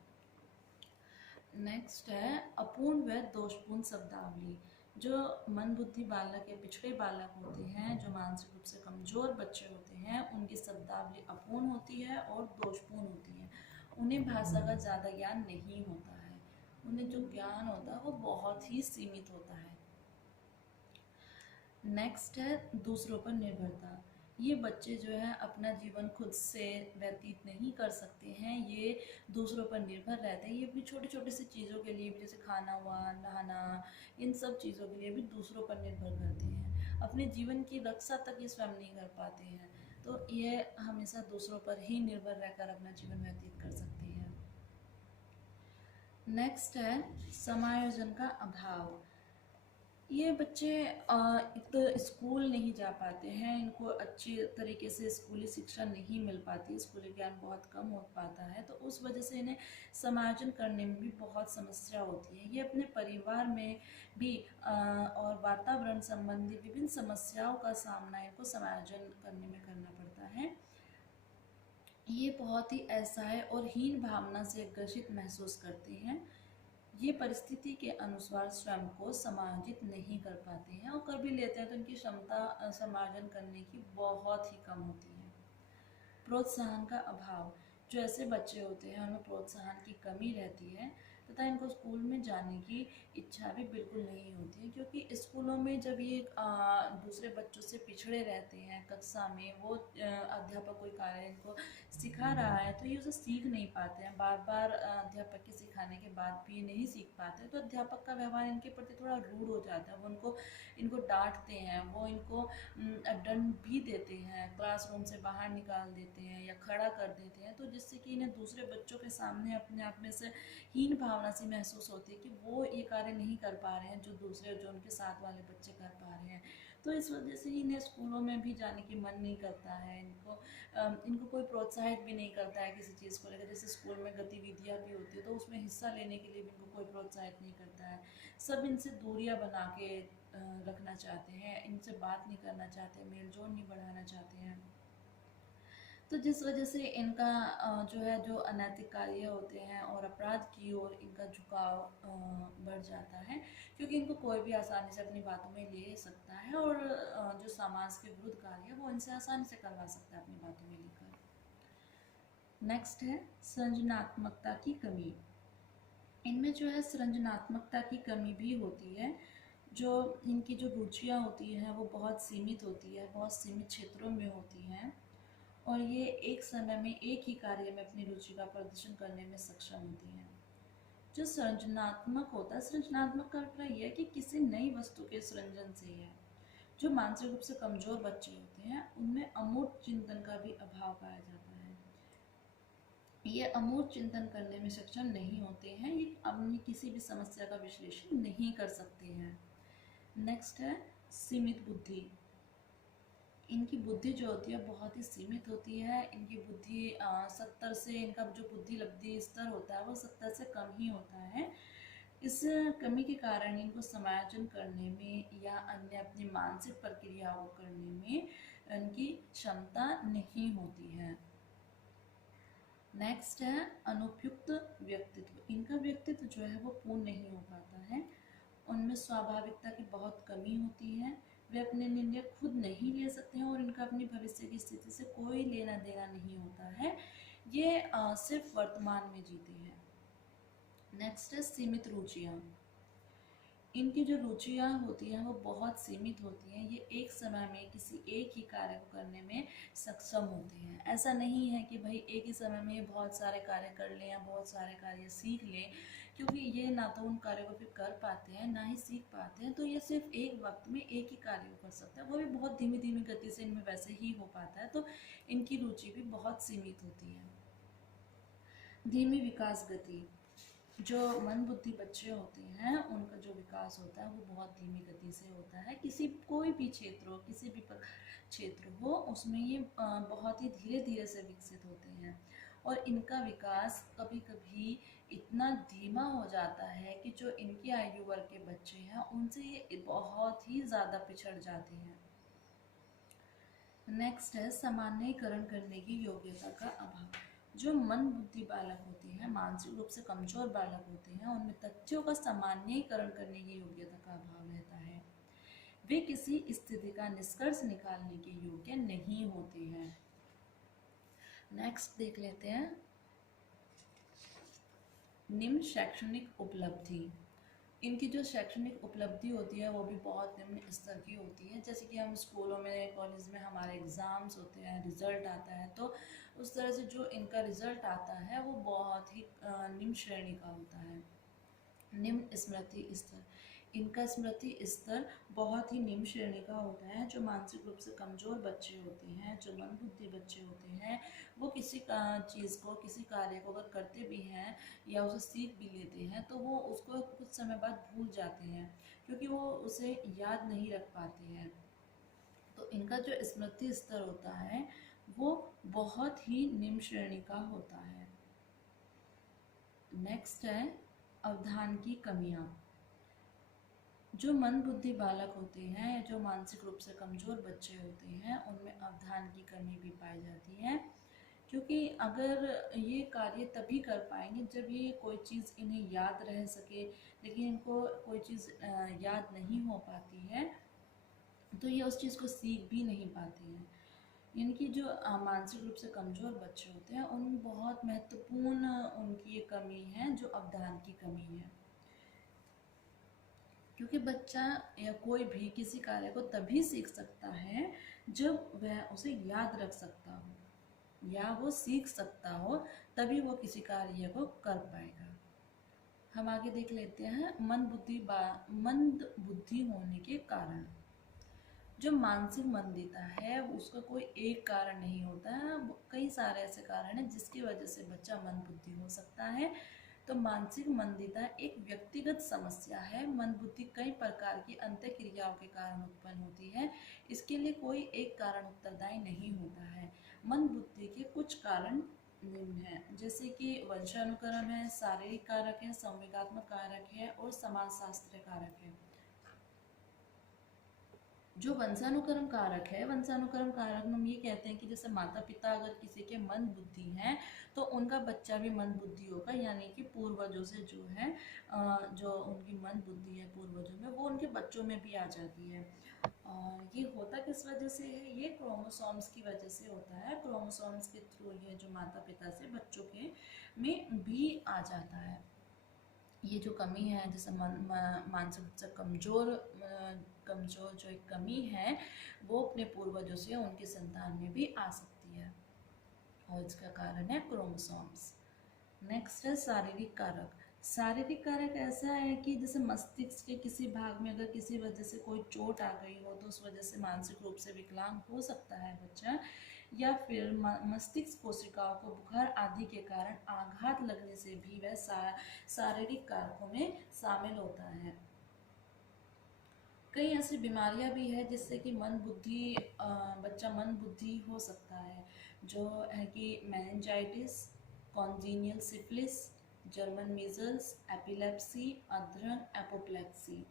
नेक्स्ट है अपूर्ण व दोषपूर्ण शब्दावली। जो मंद बुद्धि बालक या पिछड़े बालक होते हैं, जो मानसिक रूप से कमजोर बच्चे होते हैं, उनकी शब्दावली अपूर्ण होती है और दोषपूर्ण होती है। उन्हें भाषा का ज़्यादा ज्ञान नहीं होता है, उन्हें जो ज्ञान होता है वो बहुत ही सीमित होता है। नेक्स्ट है दूसरों पर निर्भरता। ये बच्चे जो है अपना जीवन खुद से व्यतीत नहीं कर सकते हैं, ये दूसरों पर निर्भर रहते हैं। ये भी छोटी छोटी सी चीज़ों के लिए भी, जैसे खाना हुआ, नहाना, इन सब चीज़ों के लिए भी दूसरों पर निर्भर करते हैं। अपने जीवन की रक्षा तक ये स्वयं नहीं कर पाते हैं, तो ये हमेशा दूसरों पर ही निर्भर रहकर अपना जीवन व्यतीत कर सकते हैं। नेक्स्ट है समायोजन का अभाव। ये बच्चे एक तो स्कूल नहीं जा पाते हैं, इनको अच्छी तरीके से स्कूली शिक्षा नहीं मिल पाती, स्कूली ज्ञान बहुत कम हो पाता है, तो उस वजह से इन्हें समायोजन करने में भी बहुत समस्या होती है। ये अपने परिवार में भी और वातावरण संबंधी विभिन्न समस्याओं का सामना इनको समायोजन करने में करना पड़ता है। ये बहुत ही असहाय और हीन भावना से ग्रसित महसूस करते हैं। ये परिस्थिति के अनुसार स्वयं को समायोजित नहीं कर पाते हैं, और कर भी लेते हैं तो इनकी क्षमता समायोजन करने की बहुत ही कम होती है। प्रोत्साहन का अभाव। जो ऐसे बच्चे होते हैं उनमें प्रोत्साहन की कमी रहती है, तथा इनको स्कूल में जाने की इच्छा भी बिल्कुल नहीं होती है, क्योंकि स्कूलों में जब ये दूसरे बच्चों से पिछड़े रहते हैं कक्षा में, वो अध्यापक कोई कार्य इनको सिखा रहा है तो ये उसे सीख नहीं पाते हैं। बार बार अध्यापक के सिखाने के बाद भी ये नहीं सीख पाते, तो अध्यापक का व्यवहार इनके प्रति थोड़ा रूड हो जाता है। वो इनको डांटते हैं, वो इनको दंड भी देते हैं, क्लासरूम से बाहर निकाल देते हैं या खड़ा कर देते हैं, तो जिससे कि इन्हें दूसरे बच्चों के सामने अपने आप में से हीन भावना सी महसूस होती है कि वो ये कार्य नहीं कर पा रहे हैं जो उनके साथ वाले बच्चे कर पा रहे हैं। तो इस वजह से इन्हें स्कूलों में भी जाने की मन नहीं करता है, इनको कोई प्रोत्साहित भी नहीं करता है किसी चीज़ को लेकर। जैसे स्कूल में गतिविधियाँ भी होती है तो उसमें हिस्सा लेने के लिए भी इनको कोई प्रोत्साहित नहीं करता है। सब इनसे दूरियाँ बना के रखना चाहते हैं, इनसे बात नहीं करना चाहते, मेल जोल नहीं बढ़ाना चाहते हैं। तो जिस वजह से इनका जो है जो अनैतिक कार्य होते हैं और अपराध की ओर इनका झुकाव बढ़ जाता है, क्योंकि इनको कोई भी आसानी से अपनी बातों में ले सकता है, और जो समाज के विरुद्ध कार्य है वो इनसे आसानी से करवा सकता है अपनी बातों में लेकर। नेक्स्ट है सृजनात्मकता की कमी। इनमें जो है सृजनात्मकता की कमी भी होती है। जो इनकी जो रुचियाँ होती हैं वो बहुत सीमित होती है, बहुत सीमित क्षेत्रों में होती हैं, और ये एक समय में एक ही कार्य में अपनी रुचि का प्रदर्शन करने में सक्षम होती हैं। जो सृजनात्मक होता है, सृजनात्मक का अर्थ यह है कि किसी नई वस्तु के सृजन से है। जो मानसिक रूप से कमजोर बच्चे होते हैं उनमें अमूर्त चिंतन का भी अभाव पाया जाता है। ये अमूर्त चिंतन करने में सक्षम नहीं होते हैं, ये अपनी किसी भी समस्या का विश्लेषण नहीं कर सकते हैं। नेक्स्ट है सीमित बुद्धि। इनकी बुद्धि जो होती है बहुत ही सीमित होती है। इनकी बुद्धि 70 से, इनका जो बुद्धि लब्धि स्तर होता है वो 70 से कम ही होता है। इस कमी के कारण इनको समायोजन करने में या अन्य अपनी मानसिक प्रक्रियाओं को करने में इनकी क्षमता नहीं होती है। नेक्स्ट है अनुपयुक्त व्यक्तित्व। इनका व्यक्तित्व जो है वो पूर्ण नहीं हो पाता है। उनमें स्वाभाविकता की बहुत कमी होती है। वे अपने निर्णय खुद नहीं ले सकते हैं और इनका अपनी भविष्य की स्थिति से कोई लेना देना नहीं होता है। ये सिर्फ वर्तमान में जीते हैं। नेक्स्ट है सीमित रुचियाँ। इनकी जो रुचियाँ होती हैं वो बहुत सीमित होती हैं। ये एक समय में किसी एक ही कार्य को करने में सक्षम होते हैं। ऐसा नहीं है कि भाई एक ही समय में ये बहुत सारे कार्य कर लें या बहुत सारे कार्य सीख लें, क्योंकि ये ना तो उन कार्यों को फिर कर पाते हैं ना ही सीख पाते हैं। तो ये सिर्फ एक वक्त में एक ही कार्य को कर सकते हैं, वो भी बहुत धीमी धीमी गति से इनमें वैसे ही हो पाता है। तो इनकी रुचि भी बहुत सीमित होती है। धीमी विकास गति। जो मंद बुद्धि बच्चे होते हैं उनका जो विकास होता है वो बहुत धीमी गति से होता है। कोई भी क्षेत्र हो, किसी भी क्षेत्र हो, उसमें ये बहुत ही धीरे धीरे से विकसित होते हैं और इनका विकास कभी कभी इतना धीमा हो जाता है कि जो इनकी आयु वर्ग के बच्चे हैं उनसे ये बहुत ही ज़्यादा पिछड़ जाते हैं। नेक्स्ट है सामान्यीकरण करने की योग्यता का अभाव। जो मंद बुद्धि बालक होते हैं, मानसिक रूप से कमजोर बालक होते हैं, उनमें तथ्यों का सामान्यीकरण करने की योग्यता का अभाव रहता है। वे किसी स्थिति का निष्कर्ष निकालने के योग्य नहीं होते हैं। नेक्स्ट देख लेते हैं निम्न शैक्षणिक उपलब्धि। इनकी जो शैक्षणिक उपलब्धि होती है वो भी बहुत निम्न स्तर की होती है। जैसे कि हम स्कूलों में, कॉलेज में हमारे एग्ज़ाम्स होते हैं, रिज़ल्ट आता है, तो उस तरह से जो इनका रिज़ल्ट आता है वो बहुत ही निम्न श्रेणी का होता है। निम्न स्मृति स्तर। इनका स्मृति स्तर बहुत ही निम्न श्रेणी का होता है। जो मानसिक रूप से कमज़ोर बच्चे होते हैं, जो मंदबुद्धि बच्चे होते हैं, वो किसी चीज़ को, किसी कार्य को अगर करते भी हैं या उसे सीख भी लेते हैं तो वो उसको कुछ समय बाद भूल जाते हैं, क्योंकि वो उसे याद नहीं रख पाते हैं। तो इनका जो स्मृति स्तर होता है वो बहुत ही निम्न श्रेणी का होता है। नेक्स्ट है अवधान की कमियां। जो मंदबुद्धि बालक होते हैं या जो मानसिक रूप से कमज़ोर बच्चे होते हैं उनमें अवधान की कमी भी पाई जाती है, क्योंकि अगर ये कार्य तभी कर पाएंगे जब ये कोई चीज़ इन्हें याद रह सके, लेकिन इनको कोई चीज़ याद नहीं हो पाती है तो ये उस चीज़ को सीख भी नहीं पाते हैं। इनकी जो मानसिक रूप से कमज़ोर बच्चे होते हैं उनमें बहुत महत्वपूर्ण उनकी ये कमी है जो अवधान की कमी है। क्योंकि बच्चा या कोई भी किसी कार्य को तभी सीख सकता है जब वह उसे याद रख सकता हो या वो सीख सकता हो, तभी वो किसी कार्य को कर पाएगा। हम आगे देख लेते हैं मंद बुद्धि होने के कारण। जो मानसिक मंदिता है उसका कोई एक कारण नहीं होता है, कई सारे ऐसे कारण हैं जिसकी वजह से बच्चा मंद बुद्धि हो सकता है। तो मानसिक मंदिता एक व्यक्तिगत समस्या है। मंद बुद्धि कई प्रकार की अंतःक्रियाओं के कारण उत्पन्न होती है। इसके लिए कोई एक कारण उत्तरदायी नहीं होता है। मंद बुद्धि के कुछ कारण निम्न है, जैसे कि वंशानुक्रम है, शारीरिक कारक है, संवेगात्मक कारक है और समाजशास्त्र कारक है। जो वंशानुक्रम कारक है, वंशानुक्रम कारक में हम ये कहते हैं कि जैसे माता पिता अगर किसी के मंद बुद्धि हैं तो उनका बच्चा भी मंद बुद्धि होगा, यानी कि पूर्वजों से जो है जो उनकी मंद बुद्धि है पूर्वजों में वो उनके बच्चों में भी आ जाती है। और ये होता किस वजह से है? ये क्रोमोसोम्स की वजह से होता है। क्रोमोसोम्स के थ्रू ये जो माता पिता से बच्चों के में भी आ जाता है। ये जो कमी है, जैसे मानसिक रूप से कमज़ोर जो एक कमी है वो अपने पूर्वजों से उनकी संतान में भी आ सकती है और इसका कारण है क्रोमोसोम्स। नेक्स्ट है शारीरिक कारक। शारीरिक कारक ऐसा है कि जैसे मस्तिष्क के किसी भाग में अगर किसी वजह से कोई चोट आ गई हो तो उस वजह से मानसिक रूप से विकलांग हो सकता है बच्चा, या फिर मस्तिष्क कोशिकाओं को बुखार आदि के कारण आघात लगने से भी वह शारीरिक कारकों में शामिल होता है। कई ऐसी बीमारियां भी है जिससे कि बच्चा मन बुद्धि हो सकता है, जो है कि meningitis, congenital syphilis, German measles, epilepsy, अधरंग, एपोप्लेक्सी।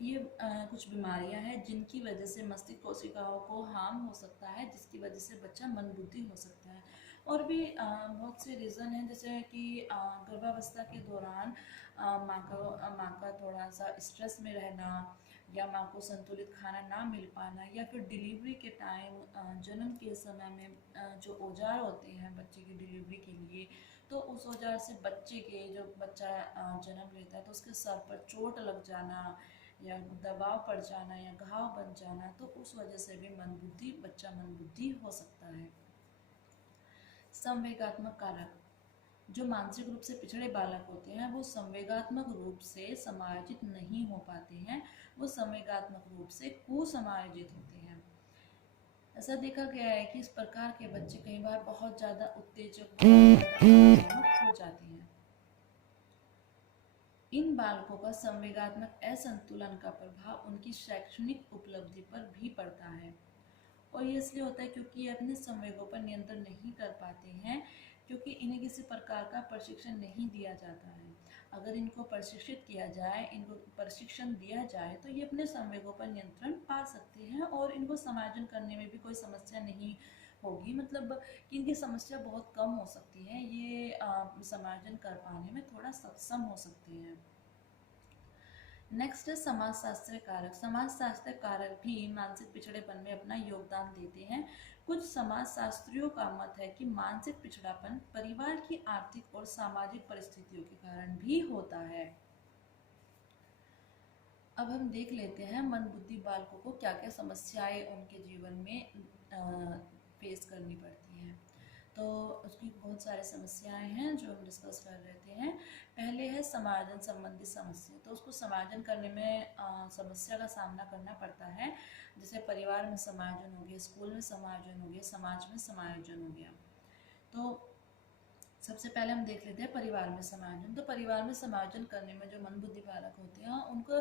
ये कुछ बीमारियां हैं जिनकी वजह से मस्तिष्क कोशिकाओं को हार्म हो सकता है, जिसकी वजह से बच्चा मंदबुद्धि हो सकता है। और भी बहुत से रीज़न हैं, जैसे कि गर्भावस्था के दौरान माँ का थोड़ा सा स्ट्रेस में रहना, या माँ को संतुलित खाना ना मिल पाना, या फिर डिलीवरी के टाइम जन्म के समय में जो औजार होते हैं बच्चे की डिलीवरी के लिए, तो उस औजार से बच्चा जन्म लेता है तो उसके सर पर चोट लग जाना, या दबाव पड़ जाना, या घाव बन जाना, तो उस वजह से भी बच्चा मंदबुद्धि हो सकता है। संवेगात्मक कारक, जो मानसिक रूप से पिछड़े बालक होते हैं वो संवेगात्मक रूप से समायोजित नहीं हो पाते हैं, वो संवेगात्मक रूप से कुसमायोजित होते हैं। ऐसा देखा गया है कि इस प्रकार के बच्चे कई बार बहुत ज़्यादा उत्तेजक हो जाते हैं। इन बालकों का संवेगात्मक असंतुलन का प्रभाव उनकी शैक्षणिक उपलब्धि पर भी पड़ता है, और ये इसलिए होता है क्योंकि ये अपने संवेगों पर नियंत्रण नहीं कर पाते हैं, क्योंकि इन्हें किसी प्रकार का प्रशिक्षण नहीं दिया जाता है। अगर इनको प्रशिक्षित किया जाए, इनको प्रशिक्षण दिया जाए, तो ये अपने संवेगों पर नियंत्रण पा सकते हैं और इनको समायोजन करने में भी कोई समस्या नहीं होगी, मतलब कि इनकी समस्या बहुत कम हो सकती है, ये समायोजन कर पाने में थोड़ा सक्षम हो सकते हैं। नेक्स्ट है समाजशास्त्रीय कारक। समाजशास्त्रीय कारक भी मानसिक पिछड़ेपन में अपना योगदान देते हैं। कुछ समाजशास्त्रियों का मत है कि मानसिक पिछड़ापन परिवार की आर्थिक और सामाजिक परिस्थितियों के कारण भी होता है। अब हम देख लेते हैं मंदबुद्धि बालकों को क्या क्या समस्याएं उनके जीवन में फेस करनी पड़ती हैं। तो उसकी बहुत सारी समस्याएं हैं जो हम डिस्कस कर रहे हैं। पहले है समायोजन संबंधी समस्या। तो उसको समायोजन करने में समस्या का सामना करना पड़ता है, जैसे परिवार में समायोजन हो गया, स्कूल में समायोजन हो गया, समाज में समायोजन हो गया। तो सबसे पहले हम देख लेते हैं परिवार में समायोजन। तो परिवार में समायोजन करने में जो मंदबुद्धि बालक होते हैं उनको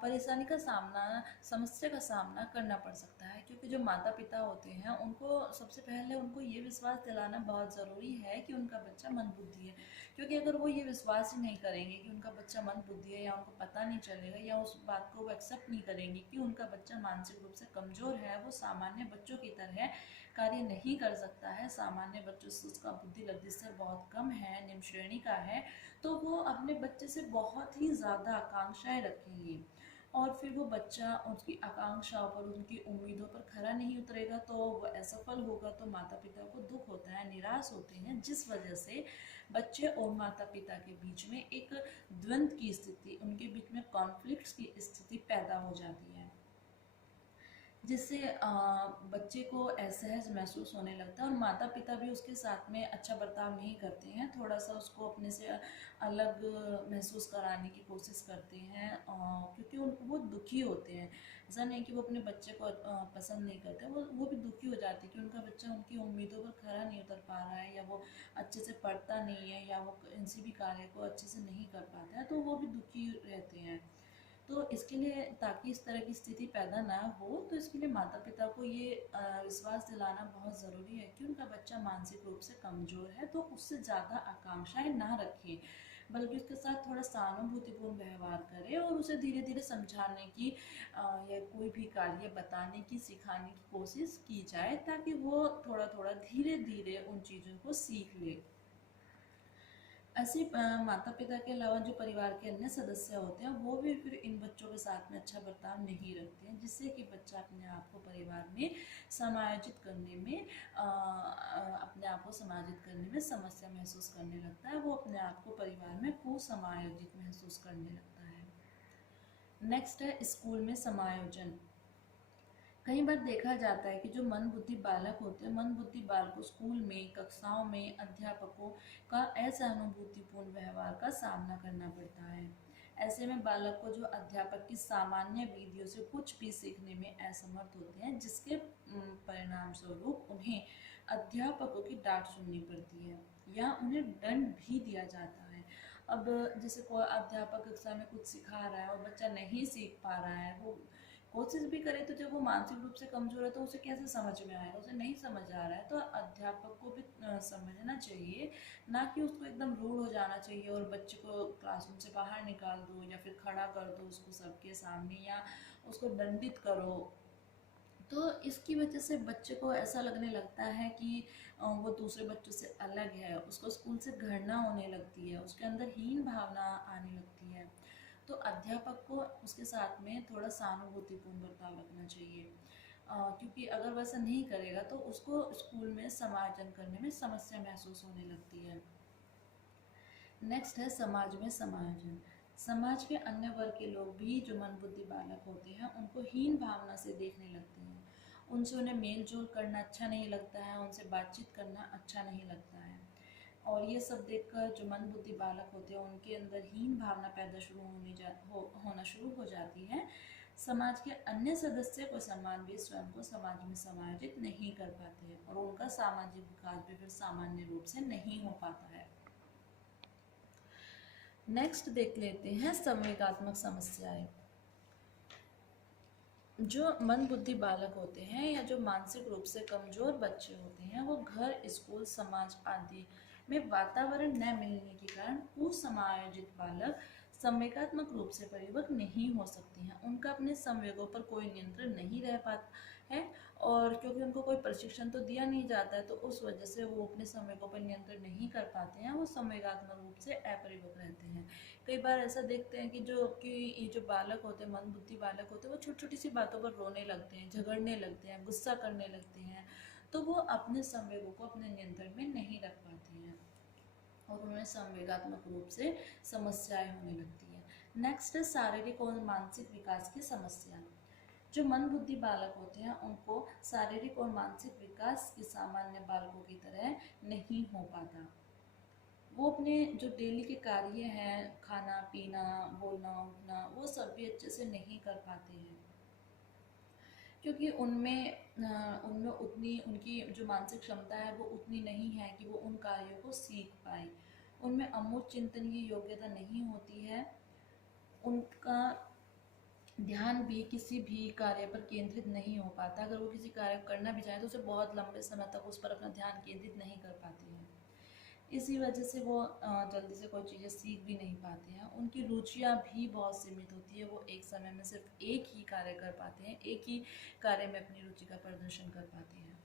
परेशानी का सामना, समस्या का सामना करना पड़ सकता है, क्योंकि जो माता पिता होते हैं उनको सबसे पहले उनको ये विश्वास दिलाना बहुत ज़रूरी है कि उनका बच्चा मंदबुद्धि है, क्योंकि अगर वो ये विश्वास ही नहीं करेंगे कि उनका बच्चा मंदबुद्धि है, या उनको पता नहीं चलेगा, या उस बात को वो एक्सेप्ट नहीं करेंगे कि उनका बच्चा मानसिक रूप से कमज़ोर है, वो सामान्य बच्चों की तरह कार्य नहीं कर सकता है, सामान्य बच्चों से उसका बुद्धि लब्धि स्तर बहुत कम है, निम्न श्रेणी का है, तो वो अपने बच्चे से बहुत ही ज़्यादा आकांक्षाएं रखेंगे, और फिर वो बच्चा उसकी आकांक्षाओं पर, उनकी उम्मीदों पर खरा नहीं उतरेगा, तो वो असफल होगा, तो माता पिता को दुख होता है, निराश होते हैं, जिस वजह से बच्चे और माता पिता के बीच में एक द्वंद्व की स्थिति, उनके बीच में कॉन्फ्लिक्ट्स की स्थिति पैदा हो जाती है, जिससे बच्चे को असहज महसूस होने लगता है, और माता पिता भी उसके साथ में अच्छा बर्ताव नहीं करते हैं, थोड़ा सा उसको अपने से अलग महसूस कराने की कोशिश करते हैं, क्योंकि वो दुखी होते हैं। ऐसा नहीं कि वो अपने बच्चे को पसंद नहीं करते, वो भी दुखी हो जाते हैं कि उनका बच्चा उनकी उम्मीदों पर खरा नहीं उतर पा रहा है, या वो अच्छे से पढ़ता नहीं है, या वो किसी भी कार्य को अच्छे से नहीं कर पाता है, तो वो भी दुखी रहते हैं। तो इसके लिए, ताकि इस तरह की स्थिति पैदा ना हो, तो इसके लिए माता पिता को ये विश्वास दिलाना बहुत ज़रूरी है कि उनका बच्चा मानसिक रूप से कमज़ोर है, तो उससे ज़्यादा आकांक्षाएं ना रखें, बल्कि उसके साथ थोड़ा सहानुभूतिपूर्ण व्यवहार करें, और उसे धीरे धीरे समझाने की या कोई भी कार्य बताने की, सिखाने की कोशिश की जाए, ताकि वो थोड़ा थोड़ा धीरे धीरे उन चीज़ों को सीख ले। ऐसे माता पिता के अलावा जो परिवार के अन्य सदस्य होते हैं वो भी फिर इन बच्चों के साथ में अच्छा बर्ताव नहीं रखते हैं, जिससे कि बच्चा अपने आप को परिवार में समायोजित करने में अपने आप को समायोजित करने में समस्या महसूस करने लगता है, वो अपने आप को परिवार में कुसमायोजित महसूस करने लगता है। नेक्स्ट है स्कूल में समायोजन। कई बार देखा जाता है कि जो मंदबुद्धि बालक होते हैं, मंदबुद्धि बालक को स्कूल में, कक्षाओं में अध्यापकों का असहानुभूतिपूर्ण व्यवहार का सामना करना पड़ता है। ऐसे में बालक को जो अध्यापक की सामान्य विधियों से कुछ भी सीखने में असमर्थ होते हैं, जिसके परिणाम स्वरूप उन्हें अध्यापकों की डांट सुननी पड़ती है, या उन्हें दंड भी दिया जाता है। अब जैसे कोई अध्यापक कक्षा में कुछ सिखा रहा है और बच्चा नहीं सीख पा रहा है, वो कोशिश भी करे तो जब वो मानसिक रूप से कमजोर है तो उसे कैसे समझ में आएगा, उसे नहीं समझ आ रहा है। तो अध्यापक को भी समझना चाहिए, ना कि उसको एकदम रूड हो जाना चाहिए और बच्चे को क्लासरूम से बाहर निकाल दो या फिर खड़ा कर दो उसको सबके सामने या उसको दंडित करो। तो इसकी वजह से बच्चे को ऐसा लगने लगता है कि वो दूसरे बच्चों से अलग है, उसको स्कूल से घृणा होने लगती है, उसके अंदर हीन भावना आने लगती है। तो अध्यापक को उसके साथ में थोड़ा सहानुभूतिपूर्ण बर्ताव रखना चाहिए, क्योंकि अगर वैसा नहीं करेगा तो उसको स्कूल में समायोजन करने में समस्या महसूस होने लगती है। नेक्स्ट है समाज में समायोजन। समाज के अन्य वर्ग के लोग भी जो मंदबुद्धि बालक होते हैं उनको हीन भावना से देखने लगते हैं, उनसे उन्हें मेल जोल करना अच्छा नहीं लगता है, उनसे बातचीत करना अच्छा नहीं लगता है। और ये सब देखकर जो मंदबुद्धि बालक होते हैं उनके अंदर हीन भावना पैदा होना शुरू हो जाती है। समाज के अन्य सदस्य को सम्मान भी स्वयं को समाज में समायोजित नहीं कर पाते हैं और उनका सामाजिक विकास भी फिर सामान्य रूप से नहीं हो पाता है। नेक्स्ट देख लेते हैं संवेगात्मक समस्याएं। जो मंदबुद्धि बालक होते हैं या जो मानसिक रूप से कमजोर बच्चे होते हैं वो घर, स्कूल, समाज आदि में वातावरण न मिलने के कारण कुसमायोजित बालक संवेगात्मक रूप से परिपक्व नहीं हो सकते हैं। उनका अपने संवेगों पर कोई नियंत्रण नहीं रह पाता है और क्योंकि उनको कोई प्रशिक्षण तो दिया नहीं जाता है तो उस वजह से वो अपने संवेगों पर नियंत्रण नहीं कर पाते हैं, वो संवेगात्मक रूप से अपरिपक्व रहते हैं। कई बार ऐसा देखते हैं कि ये जो बालक होते हैं, मंदबुद्धि बालक होते हैं, वो छोटी छोटी सी बातों पर रोने लगते हैं, झगड़ने लगते हैं, गुस्सा करने लगते हैं। तो वो अपने संवेगों को अपने नियंत्रण में नहीं रख पाते हैं और उन्हें संवेगात्मक रूप से समस्याएं होने लगती हैं। नेक्स्ट है शारीरिक और मानसिक विकास की समस्या। जो मंदबुद्धि बालक होते हैं उनको शारीरिक और मानसिक विकास के सामान्य बालकों की तरह नहीं हो पाता। वो अपने जो डेली के कार्य हैं, खाना पीना, बोलना उठना, वो सब भी अच्छे से नहीं कर पाते हैं, क्योंकि उनमें उतनी उनकी जो मानसिक क्षमता है वो उतनी नहीं है कि वो उन कार्यों को सीख पाए। उनमें अमूर्त चिंतन की योग्यता नहीं होती है, उनका ध्यान भी किसी भी कार्य पर केंद्रित नहीं हो पाता। अगर वो किसी कार्य करना भी चाहे तो उसे बहुत लंबे समय तक उस पर अपना ध्यान केंद्रित नहीं कर पाती हैं। इसी वजह से वो जल्दी से कोई चीज़ें सीख भी नहीं पाते हैं। उनकी रुचियाँ भी बहुत सीमित होती है, वो एक समय में सिर्फ एक ही कार्य कर पाते हैं, एक ही कार्य में अपनी रुचि का प्रदर्शन कर पाते हैं।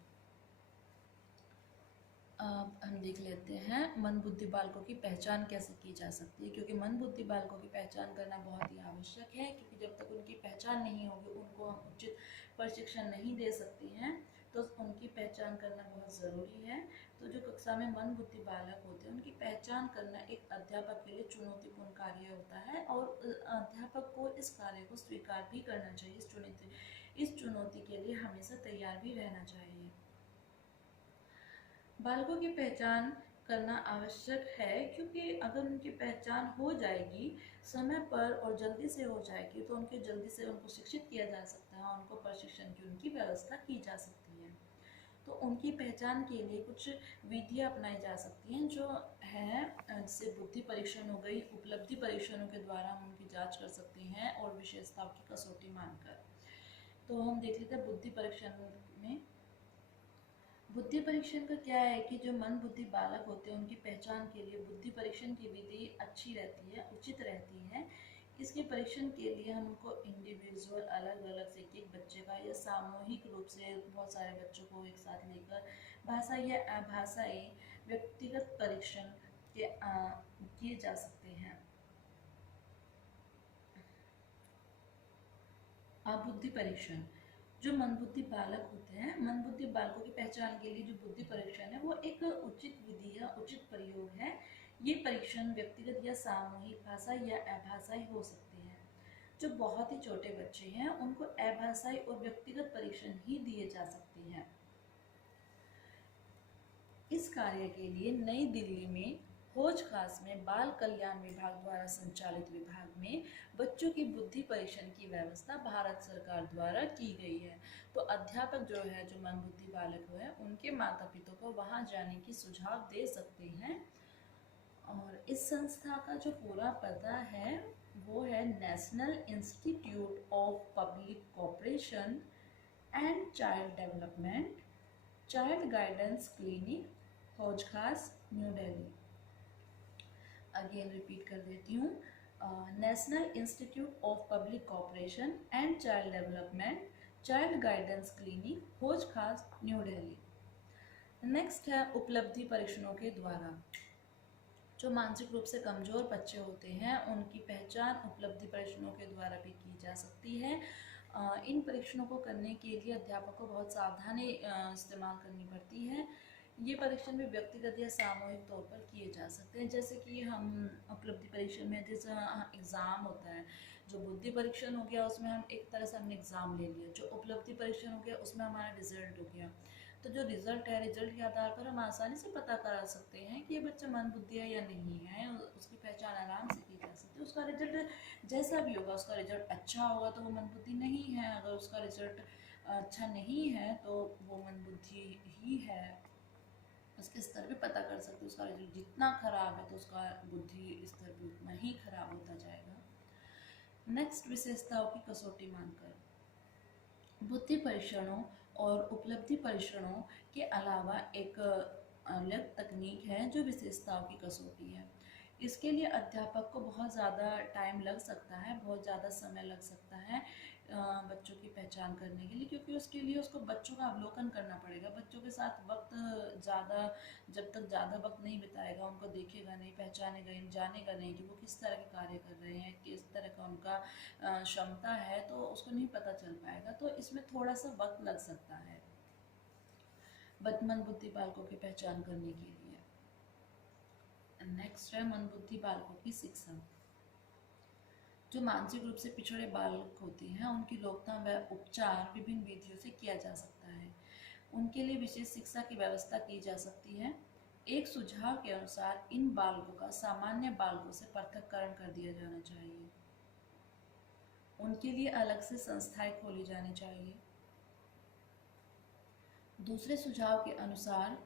हम देख लेते हैं मंदबुद्धि बालकों की पहचान कैसे की जा सकती है, क्योंकि मंदबुद्धि बालकों की पहचान करना बहुत ही आवश्यक है, क्योंकि जब तक उनकी पहचान नहीं होगी, उनको हम उचित प्रशिक्षण नहीं दे सकते हैं, तो उनकी पहचान करना बहुत ज़रूरी है। तो जो कक्षा में मंदबुद्धि बालक होते हैं उनकी पहचान करना एक अध्यापक के लिए चुनौतीपूर्ण कार्य होता है और अध्यापक को इस कार्य को स्वीकार भी करना चाहिए। इस चुनौती के लिए हमेशा तैयार भी रहना चाहिए। बालकों की पहचान करना आवश्यक है, क्योंकि अगर उनकी पहचान हो जाएगी समय पर और जल्दी से हो जाएगी तो जल्दी से उनको शिक्षित किया जा सकता है, उनको प्रशिक्षण की उनकी व्यवस्था की जा सकती है। तो उनकी पहचान के लिए कुछ विधियाँ अपनाई जा सकती हैं जो है, जैसे बुद्धि परीक्षण हो गई, उपलब्धि परीक्षणों के द्वारा हम उनकी जांच कर सकते हैं और विशेषताओं की कसौटी मानकर। तो हम देख लेते हैं बुद्धि परीक्षण में। बुद्धि परीक्षण का क्या है कि जो मंदबुद्धि बालक होते हैं उनकी पहचान के लिए बुद्धि परीक्षण की विधि अच्छी रहती है, उचित रहती है। इसके परीक्षण के लिए हम उनको इंडिविजुअल अलग अलग से एक बच्चे का या सामूहिक रूप से बहुत सारे बच्चों को एक साथ लेकर भाषा या अभाषाई व्यक्तिगत परीक्षण किए जा सकते हैं। बुद्धि परीक्षण, जो मंदबुद्धि बालक होते हैं, मंदबुद्धि बालकों की पहचान के लिए जो बुद्धि परीक्षण है वो एक उचित विधि है, उचित प्रयोग है। ये परीक्षण व्यक्तिगत या सामूहिक, भाषा या अभाषाई हो सकते हैं। जो बहुत ही छोटे बच्चे हैं उनको अभाषाई और व्यक्तिगत परीक्षण ही दिए जा सकते हैं। इस कार्य के लिए नई दिल्ली में हौज खास में बाल कल्याण विभाग द्वारा संचालित विभाग में बच्चों की बुद्धि परीक्षण की व्यवस्था भारत सरकार द्वारा की गई है। तो अध्यापक जो है, जो मंदबुद्धि बालक है, उनके माता पिता को वहां जाने की सुझाव दे सकते हैं। और इस संस्था का जो पूरा पता है वो है national institute of public cooperation and child development, child guidance clinic, हौज खास, न्यू दिल्ली। अगेन रिपीट कर देती हूँ, national institute of public cooperation and child development, child guidance clinic, हौज खास, न्यू दिल्ली। नेक्स्ट है उपलब्धि परीक्षणों के द्वारा। जो मानसिक रूप से कमज़ोर बच्चे होते हैं उनकी पहचान उपलब्धि परीक्षणों के द्वारा भी की जा सकती है। इन परीक्षणों को करने के लिए अध्यापक को बहुत सावधानी इस्तेमाल करनी पड़ती है। ये परीक्षण भी व्यक्तिगत या सामूहिक तौर पर किए जा सकते हैं। जैसे कि हम उपलब्धि परीक्षण में जैसे एग्ज़ाम होता है, जो बुद्धि परीक्षण हो गया उसमें हम एक तरह से हमने एग्ज़ाम ले लिया, जो उपलब्धि परीक्षण हो गया उसमें हमारा रिजल्ट हो गया। तो जो रिजल्ट है, रिजल्ट के आधार पर हम आसानी से पता करा सकते हैं कि ये बच्चा मंदबुद्धि है या नहीं है। उसकी पहचान आराम से की जा सकती है। उसका रिजल्ट जैसा भी होगा, उसका रिजल्ट अच्छा होगा तो वो मंदबुद्धि नहीं है, अगर उसका रिजल्ट अच्छा नहीं है तो वो मंदबुद्धि ही है। उसके स्तर भी पता कर सकते हैं। उसका रिजल्ट जितना खराब है तो उसका बुद्धि स्तर भी उतना ही खराब होता जाएगा। नेक्स्ट, विशेषताओं की कसौटी मानकर। बुद्धि परीक्षणों और उपलब्धि परीक्षणों के अलावा एक अलग तकनीक है जो विशेषताओं की कसौटी है। इसके लिए अध्यापक को बहुत ज़्यादा टाइम लग सकता है, बहुत ज़्यादा समय लग सकता है बच्चों की पहचान करने के लिए, क्योंकि उसके लिए उसको बच्चों का अवलोकन करना पड़ेगा। बच्चों के साथ वक्त ज़्यादा, जब तक ज़्यादा वक्त नहीं बिताएगा, उनको देखेगा नहीं, पहचानेगा नहीं, जानेगा नहीं कि वो किस तरह के कार्य कर रहे हैं, किस तरह का उनका क्षमता है, तो उसको नहीं पता चल पाएगा। तो इसमें थोड़ा सा वक्त लग सकता है मंदबुद्धि बालकों की पहचान करने के लिए। नेक्स्ट है मंदबुद्धि बालकों की शिक्षा। जो मानसिक रूप से पिछड़े बालक होते हैं उनकी रोकथाम व उपचार विभिन्न विधियों से किया जा सकता है। उनके लिए विशेष शिक्षा की व्यवस्था की जा सकती है। एक सुझाव के अनुसार इन बालकों का सामान्य बालकों से पृथक्करण कर दिया जाना चाहिए। उनके लिए अलग से संस्थाएं खोली जानी चाहिए। दूसरे सुझाव के अनुसार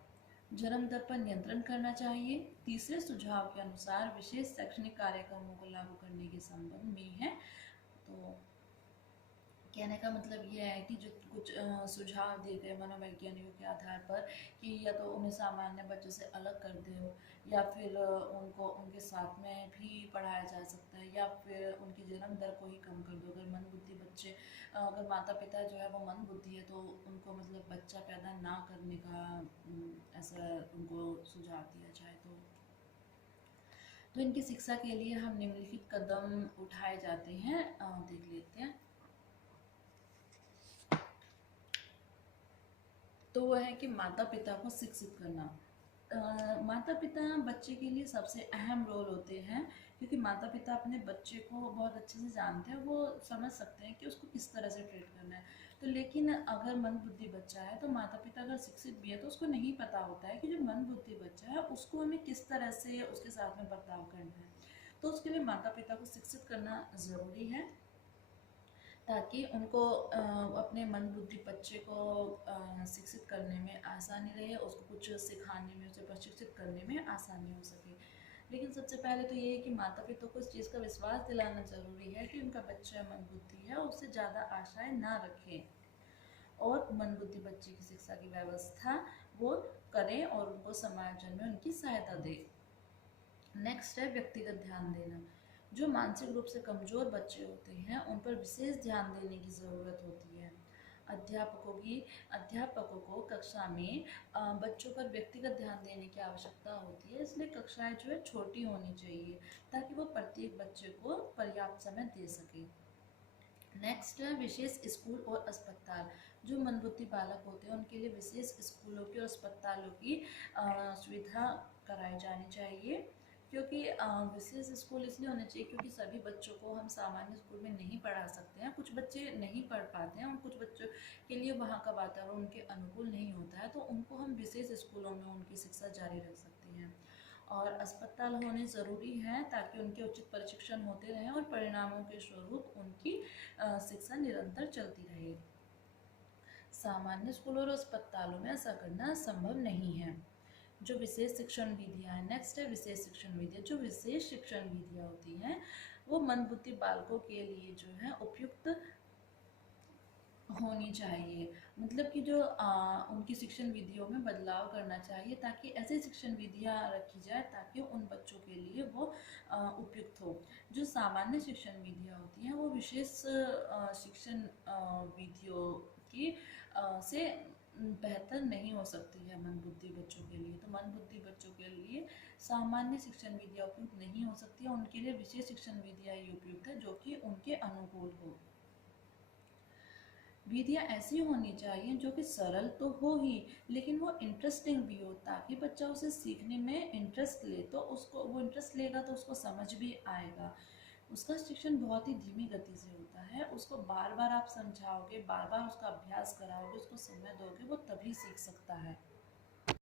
जन्म दर पर नियंत्रण करना चाहिए। तीसरे सुझाव के अनुसार विशेष शैक्षणिक कार्यक्रमों को लागू करने के संबंध में है। तो कहने का मतलब ये है कि जो कुछ सुझाव दिए गए मनोवैज्ञानिकों के आधार पर कि या तो उन्हें सामान्य बच्चों से अलग कर दो, या फिर उनको उनके साथ में भी पढ़ाया जा सकता है, या फिर उनकी जन्म दर को ही कम कर दो। अगर मंदबुद्धि बच्चे, अगर माता पिता जो है वो मंदबुद्धि है तो उनको मतलब बच्चा पैदा ना करने का ऐसा उनको सुझाव दिया जाए। तो इनकी शिक्षा के लिए हम निम्नलिखित कदम उठाए जाते हैं, देख लेते हैं। तो वो है कि माता पिता को शिक्षित करना। माता पिता बच्चे के लिए सबसे अहम रोल होते हैं, क्योंकि माता पिता अपने बच्चे को बहुत अच्छे से जानते हैं, वो समझ सकते हैं कि उसको किस तरह से ट्रीट करना है। तो लेकिन अगर मंदबुद्धि बच्चा है तो माता पिता अगर शिक्षित भी है तो उसको नहीं पता होता है कि जो मंदबुद्धि बच्चा है उसको हमें किस तरह से उसके साथ में बर्ताव करना है। तो उसके लिए माता पिता को शिक्षित करना ज़रूरी है, ताकि उनको अपने मंदबुद्धि बच्चे को शिक्षित करने में आसानी रहे, उसको कुछ सिखाने में, उसे प्रशिक्षित करने में आसानी हो सके। लेकिन सबसे पहले तो ये है कि माता पिता को इस चीज़ का विश्वास दिलाना ज़रूरी है कि उनका बच्चा मंदबुद्धि है, उससे ज़्यादा आशाएं ना रखें, और मंदबुद्धि बच्चे की शिक्षा की व्यवस्था वो करें और उनको समायोजन में उनकी सहायता दें। नेक्स्ट है व्यक्तिगत ध्यान देना। जो मानसिक रूप से कमज़ोर बच्चे होते हैं उन पर विशेष ध्यान देने की ज़रूरत होती है। अध्यापकों को कक्षा में बच्चों पर व्यक्तिगत ध्यान देने की आवश्यकता होती है, इसलिए कक्षाएं जो है छोटी होनी चाहिए ताकि वो प्रत्येक बच्चे को पर्याप्त समय दे सके। नेक्स्ट है विशेष स्कूल और अस्पताल। जो मंदबुद्धि बालक होते हैं उनके लिए विशेष स्कूलों की और अस्पतालों की सुविधा कराई जानी चाहिए, क्योंकि विशेष स्कूल इसलिए होने चाहिए क्योंकि सभी बच्चों को हम सामान्य स्कूल में नहीं पढ़ा सकते हैं। कुछ बच्चे नहीं पढ़ पाते हैं और कुछ बच्चों के लिए वहाँ का वातावरण उनके अनुकूल नहीं होता है, तो उनको हम विशेष स्कूलों में उनकी शिक्षा जारी रख सकते हैं। और अस्पताल होने ज़रूरी हैं ताकि उनके उचित प्रशिक्षण होते रहें और परिणामों के स्वरूप उनकी शिक्षा निरंतर चलती रहे। सामान्य स्कूलों और अस्पतालों में ऐसा करना संभव नहीं है। जो विशेष शिक्षण विधियाँ हैं, नेक्स्ट है विशेष शिक्षण विधियाँ। जो विशेष शिक्षण विधियाँ होती हैं वो मंदबुद्धि बालकों के लिए जो है उपयुक्त होनी चाहिए। मतलब कि जो उनकी शिक्षण विधियों में बदलाव करना चाहिए ताकि ऐसी शिक्षण विधियाँ रखी जाए ताकि उन बच्चों के लिए वो उपयुक्त हो। जो सामान्य शिक्षण विधियाँ होती हैं वो विशेष शिक्षण विधियों की से बेहतर नहीं हो सकती है मंदबुद्धि बच्चों के लिए। तो मंदबुद्धि बच्चों के लिए सामान्य शिक्षण विधियाँ उपयुक्त नहीं हो सकती है, उनके लिए विशेष शिक्षण विधियाँ ही उपयुक्त है जो कि उनके अनुकूल हो। विधियाँ ऐसी होनी चाहिए जो कि सरल तो हो ही लेकिन वो इंटरेस्टिंग भी हो ताकि बच्चा उसे सीखने में इंटरेस्ट ले, तो उसको वो इंटरेस्ट लेगा तो उसको समझ भी आएगा। उसका शिक्षण बहुत ही धीमी गति से होता है, उसको बार बार आप समझाओगे, बार बार उसका अभ्यास कराओगे, उसको समय दोगे, वो तभी सीख सकता है।